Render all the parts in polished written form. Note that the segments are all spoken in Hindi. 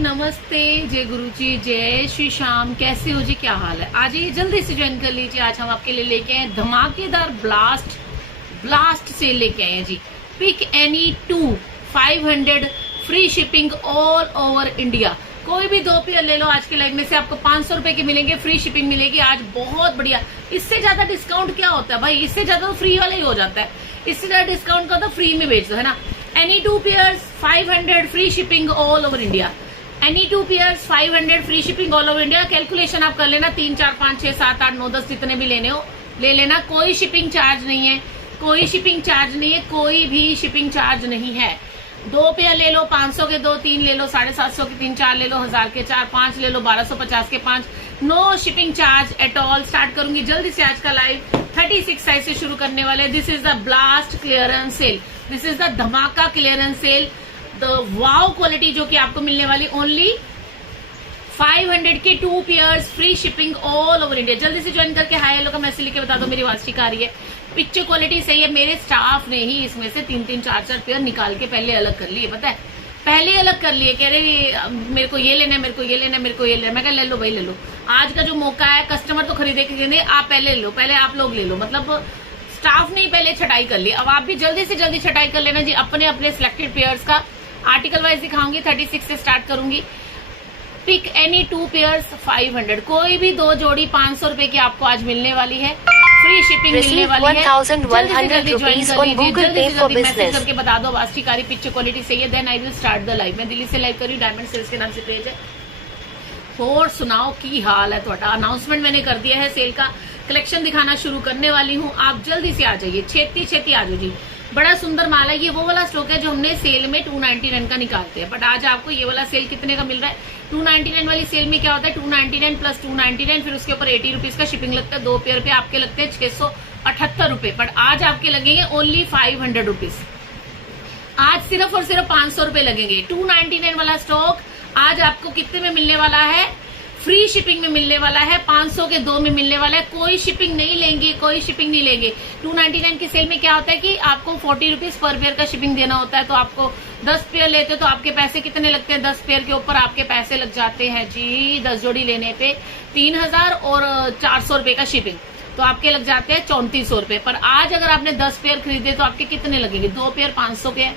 नमस्ते, जय गुरु जी, जय श्री श्याम। कैसे हो जी, क्या हाल है? आज ये जल्दी से ज्वाइन कर लीजिए। आज हम आपके लिए लेके आए धमाकेदार ब्लास्ट सेल लेके आए हैं जी। Pick any 2 500 free shipping all over India. कोई भी 2 पेयर ले लो आज के लाइव में से आपको 500 रुपए के मिलेंगे, फ्री शिपिंग मिलेगी। आज बहुत बढ़िया। इससे ज्यादा डिस्काउंट क्या होता है भाई? इससे ज्यादा तो फ्री वाला ही हो जाता है। इससे ज्यादा डिस्काउंट का तो फ्री में बेच दो, है ना। Any 2 pairs 500 free shipping all over India. Any 2 pairs 500 free shipping all over India. Calculation आप कर लेना, 3 4 5 6 7 8 9 10 जितने भी लेने हो ले लेना। कोई शिपिंग चार्ज नहीं है, कोई शिपिंग चार्ज नहीं है, कोई भी शिपिंग चार्ज नहीं है। 2 पेयर ले लो, 500 के 2, 3 ले लो, 750 के 3, 4 ले लो, 1000 के 4, 5 ले लो, 1250 के 5। No shipping charge at all. Start करूंगी जल्दी से आज का लाइव। 36 साइज से शुरू करने वाले। This is the blast clearance sale, this is the धमाका clearance sale. The wow quality जो कि आपको मिलने वाली ओनली 500 के 2 pairs free shipping all over India. जल्दी से ज्वाइन करके हाय हेलो का मैसेज लिख के बता दो मेरी आवाज ठीक आ रही है। पिक्चर क्वालिटी सही है। मेरे स्टाफ ने ही इसमें से 3-3 4-4 पेयर निकाल के पहले अलग कर लिए, पता है, पहले अलग कर लिए। कह रहे मेरे को ये लेना है, मेरे को ये लेना है, मेरे को ये लेना है। मैं कह ले लो भाई, ले लो। आज का जो मौका है, कस्टमर तो खरीदे के देने, आप पहले ले लो, पहले आप लोग ले लो। मतलब स्टाफ ने ही पहले छटाई कर ली। अब आप भी जल्दी से जल्दी छटाई कर लेना जी अपने अपने सिलेक्टेड पेयर्स का। आर्टिकल वाइज दिखाऊंगी। 36 से स्टार्ट करूंगी। Pick any 2 pairs 500। कोई भी 2 जोड़ी 500 रुपए की आपको आज मिलने वाली है। फ्री शिपिंग मिलने वाली है। 1100 rupees on Google Pay for business। करके बता दो आवाज ठीक आ रही, पिक्चर क्वालिटी सही है। Then I will start the live. मैं दिल्ली से लाइव कर रही हूँ, डायमंड सेल्स के नाम से पेज है। और सुनाओ की हाल है ਤੁਹਾਡਾ। अनाउंसमेंट मैंने कर दिया है, सेल का कलेक्शन दिखाना शुरू करने वाली हूँ। आप जल्दी से आ जाइए, छेती आ जाओ जी। बड़ा सुंदर माल है। ये वो वाला स्टॉक है जो हमने सेल में 299 का निकालते हैं, बट आज आपको ये वाला सेल कितने का मिल रहा है? 299 वाली सेल में क्या होता है? 299 प्लस 299, फिर उसके ऊपर 80 रुपीज का शिपिंग लगता है। 2 पेयर पे आपके लगते हैं 678 रुपए, बट आज आपके लगेंगे ओनली 500 रुपीज। आज सिर्फ और सिर्फ 500 रुपए लगेंगे। 299 वाला स्टॉक आज आपको कितने में मिलने वाला है? फ्री शिपिंग में मिलने वाला है। 500 के 2 में मिलने वाला है। कोई शिपिंग नहीं लेंगे, कोई शिपिंग नहीं लेंगे। 299 की सेल में क्या होता है कि आपको 40 रुपीज पर पेयर का शिपिंग देना होता है। तो आपको 10 पेयर लेते तो आपके पैसे कितने लगते हैं? 10 पेयर के ऊपर आपके पैसे लग जाते हैं जी 10 जोड़ी लेने पे 3000 और 400 रुपए का शिपिंग, तो आपके लग जाते हैं 3400 रुपए। पर आज अगर आपने 10 पेयर खरीदे तो आपके कितने लगेंगे? 2 पेयर 500 के,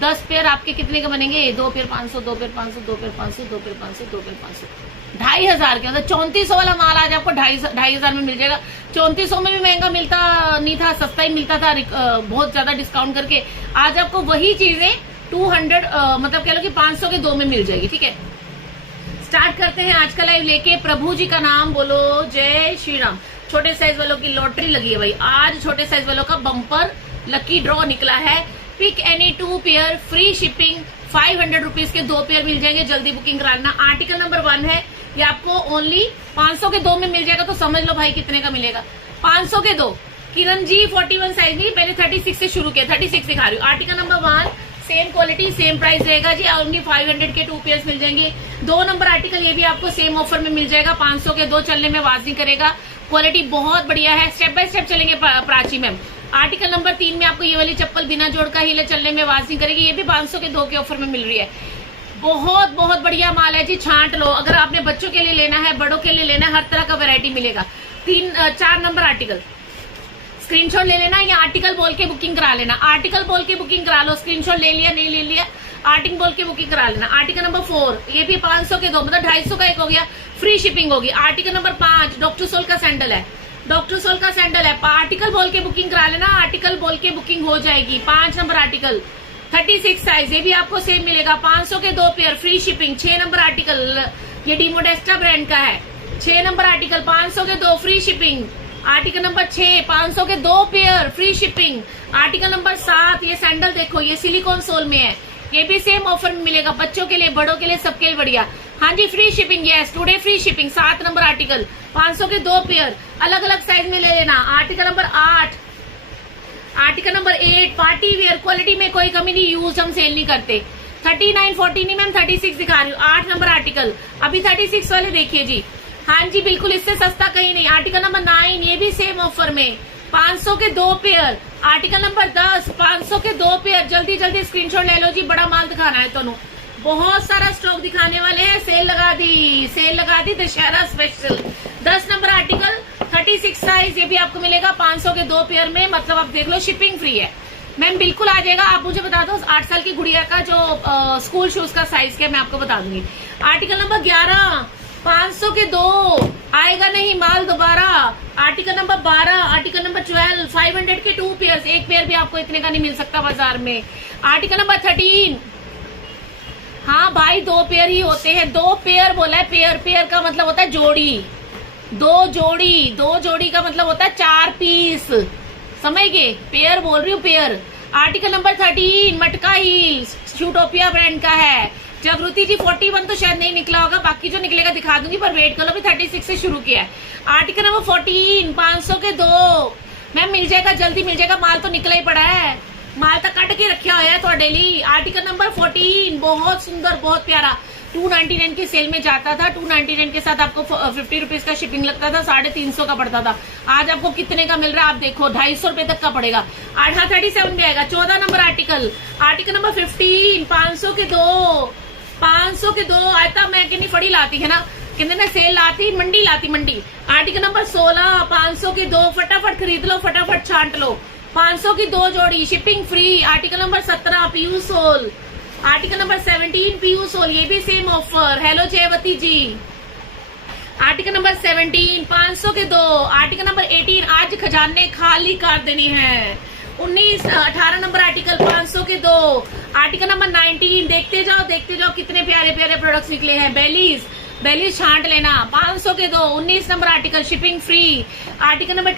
10 पेयर आपके कितने के बनेंगे? 2 pair 500, 2 pair 500, 2 pair 500, 2 pair 500, 2 pair 500, 2500 के। मतलब 3400 वाला माल आज आपको 2500 में मिल जाएगा। 3400 में भी महंगा मिलता नहीं था, सस्ता ही मिलता था बहुत ज्यादा डिस्काउंट करके। आज आपको वही चीजें 200 मतलब कह लो कि 500 के 2 में मिल जाएगी। ठीक है, स्टार्ट करते हैं आज का लाइव लेके। प्रभु जी का नाम बोलो, जय श्री राम। छोटे साइज वालों की लॉटरी लगी है भाई। आज छोटे साइज वालों का बम्पर लकी ड्रॉ निकला है। Pick any 2 pair free shipping 500 rupees के 2 पेयर मिल जाएंगे। जल्दी बुकिंग कराना। आर्टिकल नंबर 1 है, ये आपको ओनली 500 के 2 में मिल जाएगा। तो समझ लो भाई कितने का मिलेगा? 500 के 2। किरण जी 41 साइज नहीं, पहले 36 से शुरू किया, 36 दिखा रही हूँ। Article number 1 same quality same price रहेगा जी। ओनली 500 के 2 पेयर्स मिल जाएंगे। 2 नंबर आर्टिकल ये भी आपको सेम ऑफर में मिल जाएगा। 500 के 2 चलने में वाज नहीं करेगा। क्वालिटी बहुत बढ़िया है। स्टेप बाय स्टेप चलेंगे प्राची मैम। आर्टिकल नंबर 3 में आपको ये वाली चप्पल बिना जोड़ का हीले चलने में वाज नहीं करेगी। ये भी 500 के 2 के ऑफर में मिल रही है। बहुत बहुत बढ़िया माल है जी, छांट लो। अगर आपने बच्चों के लिए लेना है, बड़ों के लिए लेना है, हर तरह का वैरायटी मिलेगा। 4 नंबर आर्टिकल स्क्रीनशॉट ले लेना या आर्टिकल बोल के बुकिंग करा लेना। आर्टिकल बोल के बुकिंग करा लो। स्क्रीनशॉट ले लिया नहीं ले लिया, आर्टिकल बोल के बुकिंग करा लेना। आर्टिकल नंबर 4 ये भी 500 के 2, मतलब 250 का एक हो गया, फ्री शिपिंग होगी। आर्टिकल नंबर 5 डॉक्टर सोल का सैंडल है, डॉक्टर सोल का सैंडल है। आर्टिकल बोल के बुकिंग करा लेना, आर्टिकल बोल के बुकिंग हो जाएगी। 5 नंबर आर्टिकल 36 साइज, ये भी आपको सेम मिलेगा। 500 के 2 pair free shipping. 6 number article ये डीमोडेस्टा ब्रांड का है। 6 नंबर आर्टिकल 500 के 2 फ्री शिपिंग। आर्टिकल नंबर 6 500 के 2 pair free shipping. Article number 7 ये सैंडल देखो, ये सिलिकॉन सोल में है, ये भी सेम ऑफर में मिलेगा। बच्चों के लिए, बड़ों के लिए, सबके लिए बढ़िया। हाँ जी, free shipping, yes today free shipping. 7 number article 500 के 2 पेयर अलग अलग साइज में ले लेना। Article number 8, article number 8 party wear, quality में कोई कमी नहीं, यूज हम सेल नहीं करते। 39 40 नहीं मैम, 36 दिखा रही हूँ। 8 नंबर आर्टिकल अभी 36 वाले देखिए जी। हाँ जी बिल्कुल, इससे सस्ता कहीं नहीं। आर्टिकल नंबर 9 ये भी सेम ऑफर में 500 के 2 पेयर। आर्टिकल नंबर 10 500 के 2 पेयर। जल्दी जल्दी स्क्रीनशॉट ले लो जी, बड़ा माल दिखाना है। बहुत सारा स्टॉक दिखाने वाले हैं। सेल लगा दी Dussehra special. 10 number article 36 size, ये भी आपको मिलेगा 500 के 2 पेयर में। मतलब आप देख लो शिपिंग फ्री है मैम, बिल्कुल आ जाएगा। आप मुझे बता दो 8 साल की गुड़िया का जो स्कूल शूज का साइज क्या मैं आपको बता दूंगी। आर्टिकल नंबर 11 500 के 2 आएगा नहीं माल दोबारा। आर्टिकल नंबर 12, आर्टिकल नंबर 12 500 के 2 पेयर, एक पेयर भी आपको इतने का नहीं मिल सकता बाजार में। आर्टिकल नंबर 13, हाँ भाई 2 पेयर ही होते हैं। 2 पेयर बोला है, पेयर का मतलब होता है जोड़ी, 2 जोड़ी का मतलब होता है 4 पीस, समझ गए? पेयर बोल रही हूँ, पेयर। आर्टिकल नंबर 13 मटका हील, शूटोपिया ब्रांड का है। जागृति जी 41 तो शायद नहीं निकला होगा, बाकी जो निकलेगा दिखा दूंगी, पर वेट कर लो, भी 36 से शुरू किया है। आर्टिकल नंबर 14 500 के 2 मैम मिल जाएगा, जल्दी मिल जाएगा, माल तो निकला ही पड़ा है, माल तक कट के रखा हुआ है तो डेली। आर्टिकल नंबर 14 बहुत सुंदर, बहुत प्यारा, 299 की सेल में जाता था। 299 के साथ आपको 50 रुपीज का शिपिंग लगता था, 350 का पड़ता था। आज आपको कितने का मिल रहा है आप देखो, 250 रुपए तक का पड़ेगा। 37 में आएगा। 14 नंबर आर्टिकल नंबर 15 500 के 2 आता। मैं कितनी फड़ी लाती है ना, कहते ना सेल लाती, मंडी लाती, मंडी। आर्टिकल नंबर 16 500 के 2 फटाफट खरीद लो, फटाफट छांट लो। 500 की 2 जोड़ी, shipping free. Article number 17 PU sole. Article number 17 PU sole, ये भी same offer. Hello Jaywati ji. Article number 17 500 के 2। आर्टिकल नंबर 18 आज खजाने खाली कर देनी है। 18 नंबर आर्टिकल 500 के 2। आर्टिकल नंबर 19 देखते जाओ कितने प्यारे प्यारे प्रोडक्ट्स निकले हैं। बेलीज छांट लेना, 500 के 2। 19 number article shipping free. Article number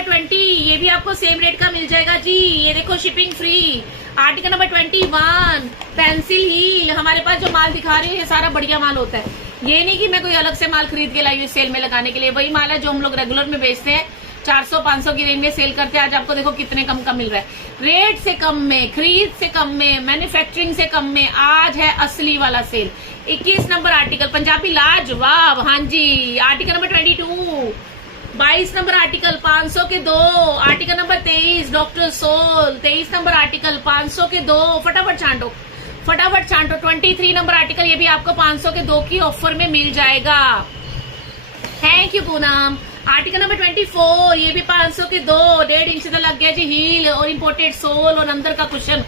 20 ये भी आपको सेम रेट का मिल जाएगा जी, ये देखो shipping free. Article number 21 pencil heel. हमारे पास जो माल दिखा रही है ये सारा बढ़िया माल होता है, ये नहीं कि मैं कोई अलग से माल खरीद के लाई हुई सेल में लगाने के लिए। वही माल है जो हम लोग रेगुलर में बेचते हैं, 400-500 की रेंज में सेल करते हैं। आज आपको देखो कितने कम का मिल रहा है, रेट से कम में, खरीद से कम में, मैन्युफैक्चरिंग से कम में। आज है असली वाला सेल। 21 नंबर आर्टिकल पंजाबी लाजवाब, हाँ जी। आर्टिकल नंबर 22 22 नंबर आर्टिकल 500 के 2। Article number 23 doctor soul. 23 number article 500 के 2। फटाफट छांटो। 23 नंबर आर्टिकल, ये भी आपको 500 के 2 की ऑफर में मिल जाएगा। Thank you Poonam. Article number 24 ये भी 500 के 2। 1.5 इंच तक लग गया जी हील और इम्पोर्टेड सोल और अंदर का कुशन।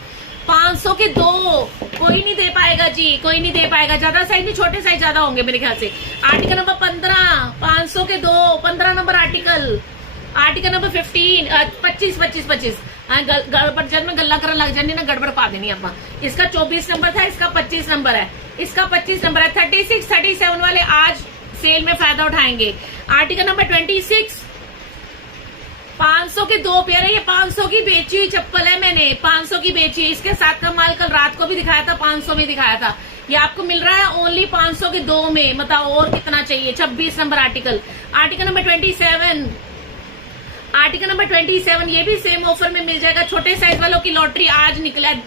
500 के 2 कोई नहीं दे पाएगा जी, कोई नहीं दे पाएगा। ज्यादा साइज नहीं, छोटे साइज ज्यादा होंगे मेरे ख्याल से। आर्टिकल नंबर 15 500 के 2। 15 नंबर आर्टिकल नंबर 15 25 गड़बड़ जब में गल्ला कर लग जानी ना, गड़बड़ पा देनी अपना। इसका 24 नंबर था, इसका 25 नंबर है, इसका 25 नंबर है। 36 37 वाले आज सेल में फायदा उठाएंगे। आर्टिकल नंबर 26 500 के 2 पेयर है। ये 500 की बेची हुई चप्पल है मैंने, 500 की बेची। इसके साथ का माल कल रात को भी दिखाया था, 500 में दिखाया था। ये आपको मिल रहा है ओनली 500 के 2 में। बताओ और कितना चाहिए। 26 नंबर आर्टिकल नंबर 27 ये भी सेम ऑफर में मिल जाएगा। छोटे साइज वालों की लॉटरी आज निकला है,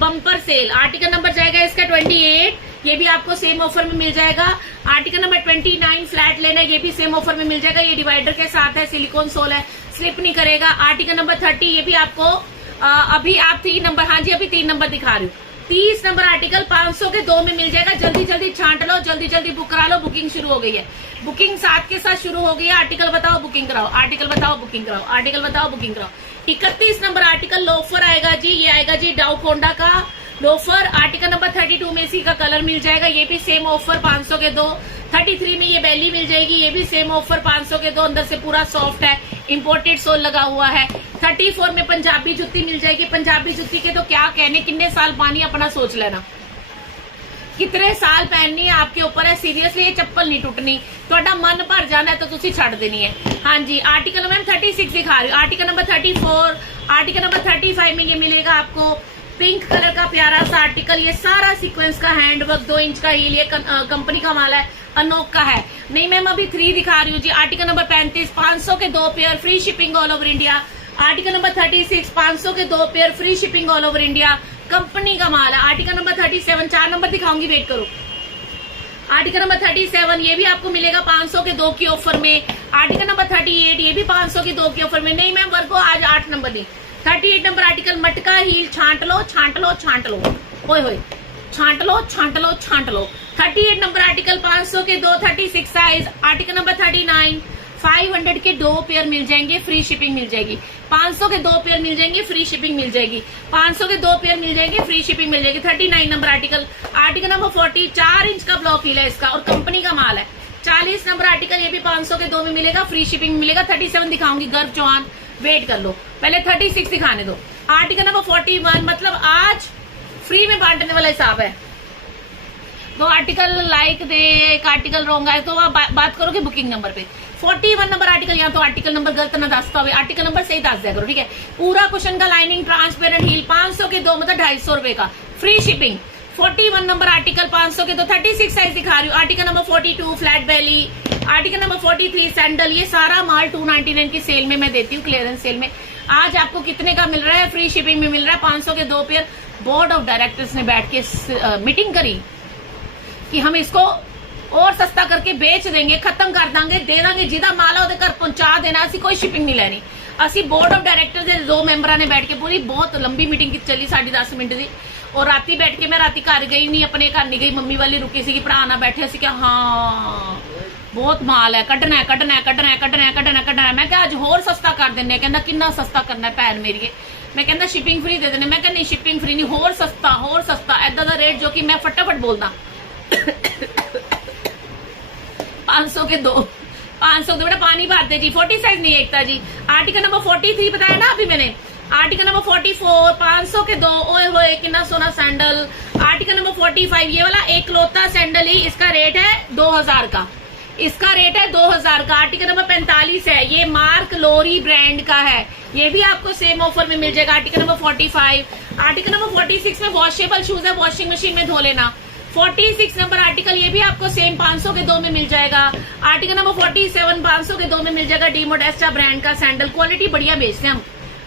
बम्पर सेल। आर्टिकल नंबर जाएगा इसका 28, ये भी आपको सेम ऑफर में मिल जाएगा। आर्टिकल नंबर 29 फ्लैट लेना, ये भी सेम ऑफर में मिल जाएगा। ये डिवाइडर के साथ है, सिलिकॉन सोल है, स्लिप नहीं करेगा। आर्टिकल नंबर 30 ये भी आपको अभी आप 3 नंबर, हाँ जी अभी 3 नंबर दिखा रही हूँ। 30 नंबर आर्टिकल 500 के 2 में मिल जाएगा। जल्दी जल्दी छांट लो, जल्दी जल्दी बुक करा लो। बुकिंग शुरू हो गई है, बुकिंग साथ के साथ शुरू हो गई है। आर्टिकल बताओ बुकिंग कराओ, आर्टिकल बताओ बुकिंग कराओ, आर्टिकल बताओ बुकिंग कराओ। 31 नंबर आर्टिकल लोफर आएगा जी, ये आएगा जी डाउकोंडा का लोफर। आर्टिकल नंबर 32 में इसी का कलर मिल जाएगा, ये भी सेम ऑफर 500 के 2। 33 में ये बेली मिल जाएगी, ये भी सेम ऑफर 500 के 2। अंदर से पूरा सॉफ्ट है, इंपोर्टेड सोल लगा हुआ है। 34 में पंजाबी जुत्ती मिल जाएगी। पंजाबी जुत्ती के तो क्या कहने, कितने साल पानी अपना सोच लेना, कितने साल पहननी है आपके ऊपर है। सीरियसली ये चप्पल नहीं टूटनी, ਤੁਹਾਡਾ मन भर जाना है तो तुसी छड़ देनी है। हाँ जी आर्टिकल मैम 36 दिखा रही हूँ। आर्टिकल नंबर 34, आर्टिकल नंबर 35 में ये मिलेगा आपको पिंक कलर का प्यारा सा आर्टिकल। ये सारा सीक्वेंस का हैंडवर्क, 2 इंच का हील, ये कंपनी का माल है, अनोक का है। नहीं मैम अभी 3 दिखा रही हूँ जी। आर्टिकल नंबर 35 500 के 2 pair, free shipping all over India. Article number 36 500 के 2 pair, free shipping all over India, company का माल है। आर्टिकल नंबर 37 4 नंबर दिखाऊंगी, वेट करो। आर्टिकल नंबर 37 ये भी आपको मिलेगा 500 के 2 की ऑफर में। आर्टिकल नंबर 38 ये भी 500 की 2 की ऑफर में। नहीं मैम वर्गो आज 8 नंबर दी, 38 नंबर आर्टिकल मटका हील, छांट लो छांट लो छांट लो, ओए होए, छांट लो छांट लो छांट लो। 38 नंबर आर्टिकल 500 के 2, 36 साइज। आर्टिकल नंबर 39, 500 के 2 पेयर मिल जाएंगे, फ्री शिपिंग मिल जाएगी। 500 के 2 पेयर मिल जाएंगे, फ्री शिपिंग मिल जाएगी। 500 के 2 पेयर मिल जाएंगे, फ्री शिपिंग मिल जाएगी। 39 number article. Article number 40, 4 inch का ब्लॉक हील है इसका और कंपनी का माल है। 40 नंबर आर्टिकल, ये भी 500 के 2 में मिलेगा, फ्री शिपिंग मिलेगा। 37 दिखाऊंगी, गर्भ जवान, वेट कर लो, पहले 36 दिखाने दो। आर्टिकल नंबर 41, मतलब आज फ्री में बांटने वाला हिसाब है। 2 आर्टिकल लाइक दे, एक आर्टिकल रोंग आए तो आप बात करोगे बुकिंग नंबर पे। 41 नंबर आर्टिकल, यहाँ तो आर्टिकल नंबर गलत ना दसता हुए, आर्टिकल नंबर सही दस दिया करो, ठीक है। पूरा क्वेश्चन का लाइनिंग ट्रांसपेरेंट हील 500 के 2, मतलब 250 रुपए का, फ्री शिपिंग। 41 नंबर आर्टिकल 500 के 2, 36 साइज दिखा रही हूँ। आर्टिकल नंबर 42 फ्लैट बेली। Article number 43 sandal. ये सारा माल 299 की सेल में मैं देती हूँ, क्लियरेंस सेल में। आज आपको कितने का मिल रहा है? फ्री शिपिंग में मिल रहा है 500 के 2 पेयर। बोर्ड ऑफ डायरेक्टर्स ने बैठ के मीटिंग करी कि हम इसको और सस्ता करके बेच देंगे, खत्म कर देंगे, दे देंगे, जिदा माला ਉਹਦੇ घर पहुंचा देना, असि कोई शिपिंग नहीं लेनी। असि बोर्ड ऑफ डायरेक्टर के 2 मैंबर ने बैठ के पूरी बहुत लंबी मीटिंग चली, 10.5 मिनट की। और राती बैठ के मैं राती घर गई नहीं, अपने घर नहीं गई, मम्मी वाली रुकी सी, भरा ना बैठे, असि क्या हाँ बहुत माल है, कढ़ना है कढ़ना है कढ़ना है कढ़ना है कढ़ना है कढ़ना है। मैं क्या आज होर सस्ता कर देने, कहना कितना सस्ता करना है भैन मेरी। मैं कहना शिपिंग फ्री दे देने, मैं कहना नहीं शिपिंग फ्री नहीं, होर सस्ता ऐदा दा रेट जो कि मैं फटाफट बोलदा। 500 के 2, 500 बेटा पानी भर दे जी। 40 साइज नहीं एकता जी। आर्टिकल नंबर 43 बताया ना अभी मैंने। आर्टिकल नंबर 44, 500 के 2, ओए होए कितना सोना सैंडल। आर्टिकल नंबर 45, ये वाला एक लौता सैंडल ही, इसका रेट है 2000 का, इसका रेट है 2000 का। आर्टिकल नंबर 45 है, ये मार्क लोरी ब्रांड का है, ये भी आपको सेम ऑफर में मिल जाएगा। Article number 45। आर्टिकल नंबर 46 में वॉशेबल शूज है, वॉशिंग मशीन में धो लेना। 46 नंबर आर्टिकल, ये भी आपको सेम 500 के 2 में मिल जाएगा। आर्टिकल नंबर 47 500 के 2 में मिल जाएगा, डी मोडेस्टा ब्रांड का सैंडल, क्वालिटी बढ़िया बेचते हैं हम।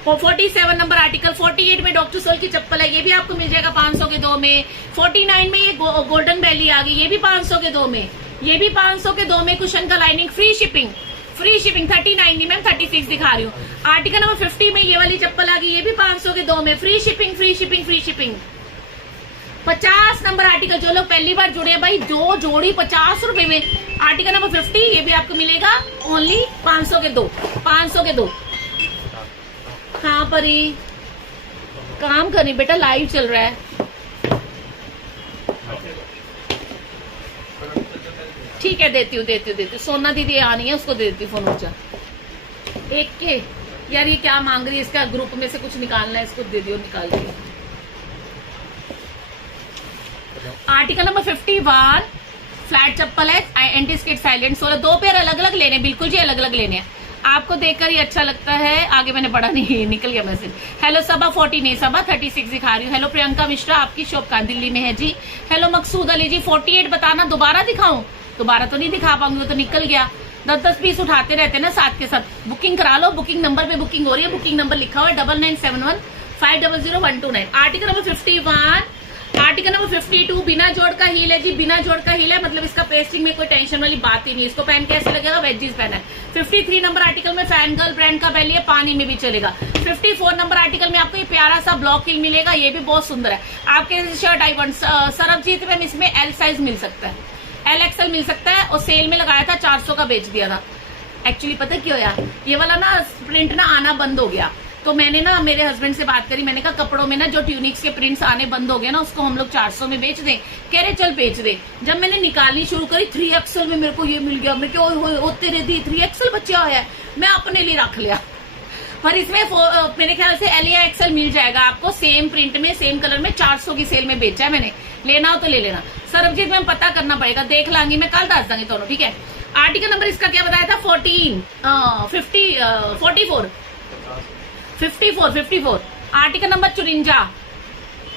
47 नंबर आर्टिकल। 48 में डॉक्टर सोल की चप्पल है, ये भी आपको मिल जाएगा 500 के 2 में। 49 में ये गोल्डन बैली आ गई, ये भी 500 के 2 में, ये भी 500 के 2 में। कुशन का lining, free shipping, free shipping. 39 नहीं मैम, 36 दिखा रही हूँ। आर्टिकल नंबर 50 में ये वाली चप्पल आ गई, ये भी 500 के 2 में, free shipping free shipping free shipping. 50 number article, जो लोग पहली बार जुड़े हैं भाई, 2 जोड़ी 50 रुपए में। आर्टिकल नंबर 50, ये भी आपको मिलेगा ओनली 500 के 2, 500 के 2। हाँ परी काम करी बेटा, लाइव चल रहा है। ठीक है देती हूँ। सोना दीदी आनी है, उसको दे देती हूँ फोन। ऊंचा एक के यार, ये क्या मांग रही है, इसका ग्रुप में से कुछ निकालना है, इसको दे दियो, निकाल दियो। आर्टिकल नंबर 51 फ्लैट चप्पल है, एंटी स्किड साइलेंट 16। 2 पेयर अलग अलग लेने, बिल्कुल जी अलग अलग लेने हैं। आपको देखकर ही अच्छा लगता है, आगे मैंने पढ़ा नहीं, निकल गया मैसेज। हेलो सबा 40 नहीं, सबा 36 दिखा रही हूँ। हेलो प्रियंका मिश्रा, आपकी शॉप कहाँ? दिल्ली में है जी। हेलो मकसूद अली जी 48 बताना, दोबारा दिखाऊं? दोबारा तो नहीं दिखा पाऊंगी, वो तो निकल गया। 10-10 पीस उठाते रहते ना साथ के साथ। बुकिंग करा लो, बुकिंग नंबर पे बुकिंग हो रही है, बुकिंग नंबर लिखा हुआ है 9971 500 129। Article number 51। आर्टिकल नंबर 52 बिना जोड़ का हील है जी, बिना जोड़ का हील है, मतलब इसका पेस्टिंग में कोई टेंशन वाली बात ही नहीं। इसको पहन के ऐसे लगेगा वेजीज पहना है। 53 नंबर आर्टिकल में फैन गर्ल ब्रांड का बैली है, पानी में भी चलेगा। 54 नंबर आर्टिकल में आपको ये प्यारा सा ब्लॉक हील मिलेगा, ये भी बहुत सुंदर है। आपके shirt I want Sarabjit ma'am, इसमें एल साइज मिल सकता है, एल एक्सएल मिल सकता है, और सेल में लगाया था 400 का बेच दिया था। एक्चुअली पता क्यों यार, ये वाला ना प्रिंट ना आना बंद हो गया, तो मैंने ना मेरे हस्बैंड से बात करी, मैंने कहा कपड़ों में ना जो ट्यूनिक्स के प्रिंट्स आने बंद हो गए ना, उसको हम लोग 400 में बेच दें। कह रहे चल बेच दे। जब मैंने निकालनी शुरू करी 3XL में मेरे को ये मिल गया, मैं क्या तेरे दी 3XL बच्चा है, मैं अपने लिए रख लिया। पर इसमें मेरे ख्याल से एल या एक्सएल मिल जाएगा आपको, सेम प्रिंट में सेम कलर में 400 की सेल में बेचा है मैंने, लेना हो तो ले लेना। सरबजीत मैम पता करना पड़ेगा, देख लांगी मैं, कल दस देंगे दोनों, ठीक है। आर्टिकल नंबर इसका क्या बताया था? 54। आर्टिकल नंबर 54,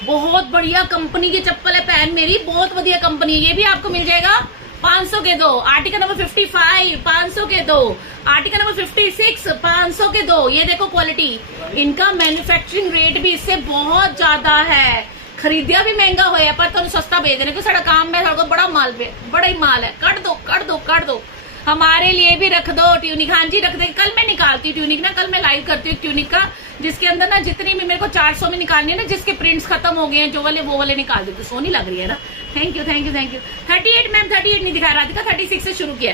बहुत बढ़िया कंपनी की चप्पल है पहन मेरी, बहुत बढ़िया कंपनी है, ये भी आपको मिल जाएगा 500 के 2। आर्टिकल नंबर 55 500 के 2। आर्टिकल नंबर 56 500 के 2। ये देखो क्वालिटी, इनका मैन्युफैक्चरिंग रेट भी इससे बहुत ज्यादा है, खरीदिया भी महंगा होया, पर तुम सस्ता बेच देने को सारा काम है, बड़ा माल पे बड़ा ही माल है। कट दो हमारे लिए भी रख दो ट्यूनिक। हाँ जी रख देंगे, कल मैं निकालती हूँ ट्यूनिक ना, कल मैं लाइव करती हूँ ट्यूनिक का, जिसके अंदर ना जितनी भी मेरे को 400 में निकालनी है ना, जिसके प्रिंट्स खत्म हो गए हैं जो वाले वो वाले निकाल देते। सोनी लग रही है ना, thank you thank you thank you. 38 ma'am 38 नहीं दिखाया, राधिका 36 से शुरू किया,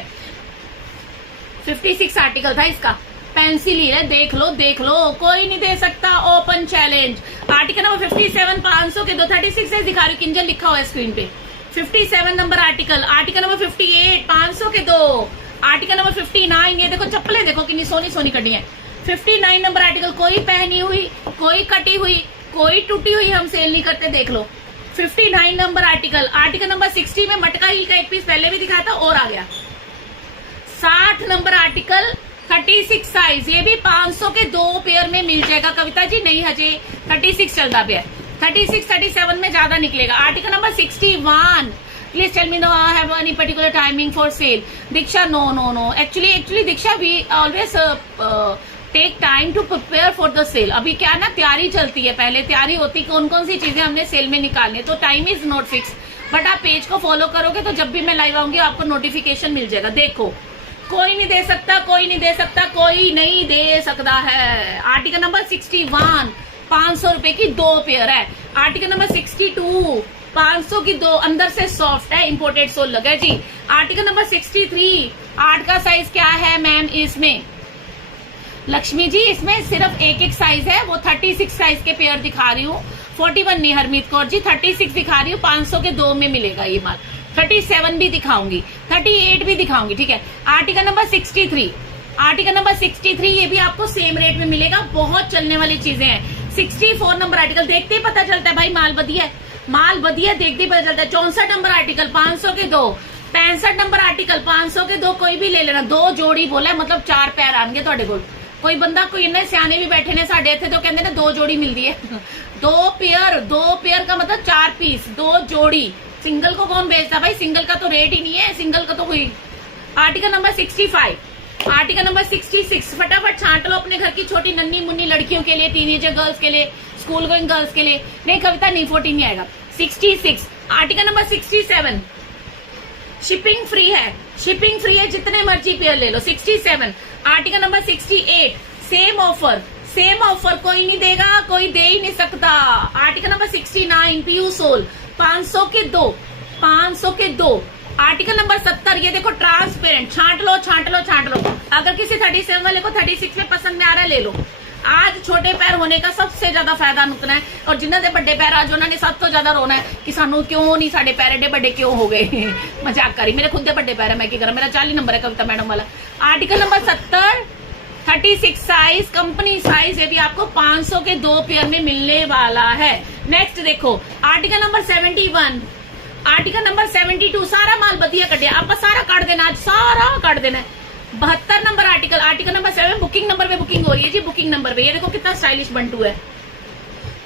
56 आर्टिकल था इसका। पेंसिल ही है, देख लो कोई नहीं दे सकता, ओपन चैलेंज। आर्टिकल नंबर 57 500 के दो, 36 से दिखा रही हूँ, किंजल लिखा हुआ है स्क्रीन पे। 57 नंबर आर्टिकल, आर्टिकल नंबर 58 500 के दो, आर्टिकल नंबर 59, ये देखो चप्पलें देखो कितनी सोनी सोनी कटी है। 59 नंबर आर्टिकल, कोई पहनी हुई, कोई कटी हुई, कोई टूटी हुई हम सेल नहीं करते, देख लो। 59 नंबर आर्टिकल, आर्टिकल नंबर 60 में मटका हील का एक पीस पहले भी दिखाया था और आ गया। 60 नंबर आर्टिकल 36 साइज, ये भी 500 के दो पेयर में मिल जाएगा। कविता जी नहीं हजे 36 चलता पे है, 36 37 में ज्यादा निकलेगा। Article number 61, please tell me no I have any particular timing for sale. Diksha no actually Diksha we always take time to prepare for the sale. अभी क्या ना तैयारी चलती है, पहले तैयारी होती कौन कौन सी चीजें हमने सेल में निकालनी है, तो time is not fix, but आप पेज को फॉलो करोगे तो जब भी मैं लाइव आऊंगी आपको नोटिफिकेशन मिल जाएगा। देखो कोई नहीं दे सकता, कोई नहीं दे सकता, कोई नहीं दे सकता है। आर्टिकल नंबर 61 500 रुपए की दो पेयर है। आर्टिकल नंबर 62 500 की दो, अंदर से सॉफ्ट है, इंपोर्टेड सोल लगा जी। आर्टिकल नंबर 63 8 का साइज क्या है मैम इसमें? लक्ष्मी जी इसमें सिर्फ एक साइज है, वो 36 साइज के पेयर दिखा रही हूँ। 41 नहीं हरमीत कौर जी, 36 दिखा रही हूँ, 500 के दो में मिलेगा ये माल। 37 भी दिखाऊंगी, 38 भी दिखाऊंगी, ठीक है। आर्टिकल नंबर 63, आर्टिकल नंबर 63 ये भी आपको सेम रेट में मिलेगा, बहुत चलने वाली चीजें हैं। 64 नंबर आर्टिकल, देखते ही पता चलता है भाई माल बढ़िया है, माल बढ़िया देखते ही पता चलता है। 64 नंबर आर्टिकल 500 के दो, 65 नंबर आर्टिकल 500 के दो, कोई भी ले लेना। दो जोड़ी बोला है, मतलब 4 पैर आएंगे थोड़े को। कोई बंदा कोई इन्ने सियाने भी बैठे ने साढ़े थे तो कहते ने 2 जोड़ी मिलती है। 2 पेयर का मतलब 4 पीस, 2 जोड़ी। सिंगल को कौन बेचता भाई, सिंगल का तो रेट ही नहीं है, सिंगल का तो कोई। आर्टिकल नंबर 65, आर्टिकल नंबर 66, फटाफट छांट लो अपने घर की छोटी नन्ही मुन्नी लड़कियों के लिए, टीनेजर गर्ल्स के लिए, स्कूल गोइंग गर्ल्स के लिए। नहीं कविता नहीं 14 नहीं आएगा। 66, आर्टिकल नंबर 67 शिपिंग फ्री है, शिपिंग फ्री है, जितने मर्जी पेयर ले लो। 67, article number 68 same offer, same offer कोई नहीं देगा, कोई दे ही नहीं सकता। आर्टिकल नंबर 69 पीयू सोल 500 के दो, 500 के दो। आर्टिकल नंबर 70 ये देखो ट्रांसपेरेंट, छांट लो छांट लो छांट लो। अगर किसी 37 वाले को 36 में पसंद में आ रहा है ले लो। आज छोटे पैर होने का सबसे ज्यादा फायदा नुकना है, और जिन्होंने बड़े पैर आज उन्होंने सब तो ज्यादा रोना है कि सानू क्यों नहीं साढ़े पैर एडे बड़े क्यों हो गए। मजाक करी, मेरे खुद के बड़े पैर है, मैं क्या करा, मेरा 40 नंबर है कविता मैडम वाला। Article number 70 36 size company size, ये भी आपको 500 के दो पेयर में मिलने वाला है। नेक्स्ट देखो आर्टिकल नंबर 71, आर्टिकल नंबर 72 सारा माल बढ़िया कटिया, आप सारा काट देना, आज सारा काट देना है। 72 number article, article number 7 booking number पे बुकिंग हो रही है जी, बुकिंग नंबर पे। ये देखो कितना स्टाइलिश बंटू है,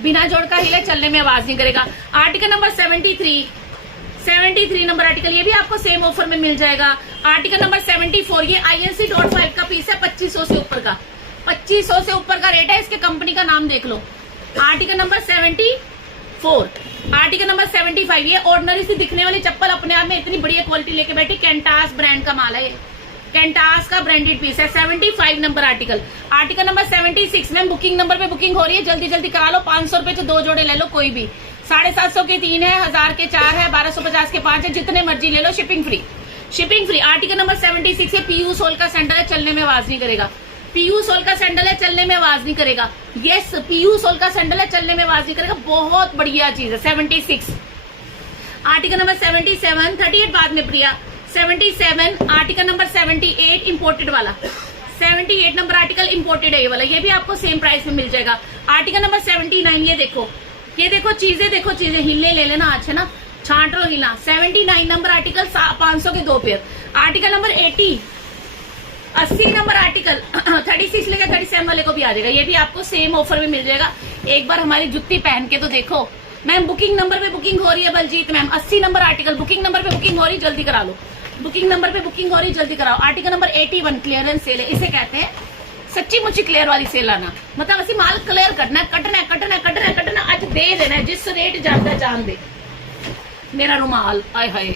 बिना जोड़ का हिले, चलने में आवाज नहीं करेगा। आर्टिकल नंबर 73 नंबर आर्टिकल, ये भी आपको सेम ऑफर में मिल जाएगा। आर्टिकल नंबर 74 ये INC.5 का पीस है, 2500 से ऊपर का, 2500 से ऊपर का रेट है, इसके कंपनी का नाम देख लो। आर्टिकल नंबर 74, आर्टिकल नंबर 75 ये ऑर्डिनरी सी दिखने वाली चप्पल अपने आप में इतनी बढ़िया क्वालिटी लेके बैठी, कैंटास ब्रांड का माल है ये, कैंटास का ब्रांडेड पीस है। 75 नंबर आर्टिकल, आर्टिकल नंबर 76 में बुकिंग नंबर पे बुकिंग हो रही है, जल्दी जल्दी करा लो। 500 रुपए से 2 जोड़े ले लो, कोई भी। 750 के 3 है, 1000 के 4 है, 1250 के 5 है, जितने मर्जी ले लो, shipping free, shipping free. Article number 76 है, पीयू सोल का सैंडल है, चलने में आवाज नहीं करेगा। पीयू सोल का सैंडल है, चलने में आवाज नहीं करेगा। यस पीयू सोल का सैंडल है, चलने में आवाज नहीं करेगा, बहुत बढ़िया चीज है। 76 आर्टिकल नंबर 77, 38 बाद में प्रिया। 77 आर्टिकल नंबर 78 इंपोर्टेड वाला, 78 नंबर आर्टिकल इंपोर्टेड है ये वाला, ये भी आपको सेम प्राइस में मिल जाएगा। आर्टिकल नंबर 79 ये देखो चीजें, देखो चीजें, हिले ले लेना आज है ना, छांट लो हिला। 79 नंबर आर्टिकल 500 के 2 pair. Article number 80 number article 36 लेकर 37 वाले को भी आ जाएगा, ये भी आपको सेम ऑफर में मिल जाएगा। एक बार हमारी जुत्ती पहन के तो देखो। मैम बुकिंग नंबर पे बुकिंग हो रही है Baljeet ma'am, 80 number article booking number पे बुकिंग हो रही, जल्दी करा लो। बुकिंग नंबर पे बुकिंग हो रही, जल्दी कराओ। आर्टिकल नंबर 81 क्लियरेंस सेल है, इसे कहते हैं सच्ची मुच्ची क्लियर वाली सेल आना, मतलब असि माल क्लियर करना है, कटना आज दे देना है, जिस रेट जाता जान दे। मेरा रुमाल आय हाय।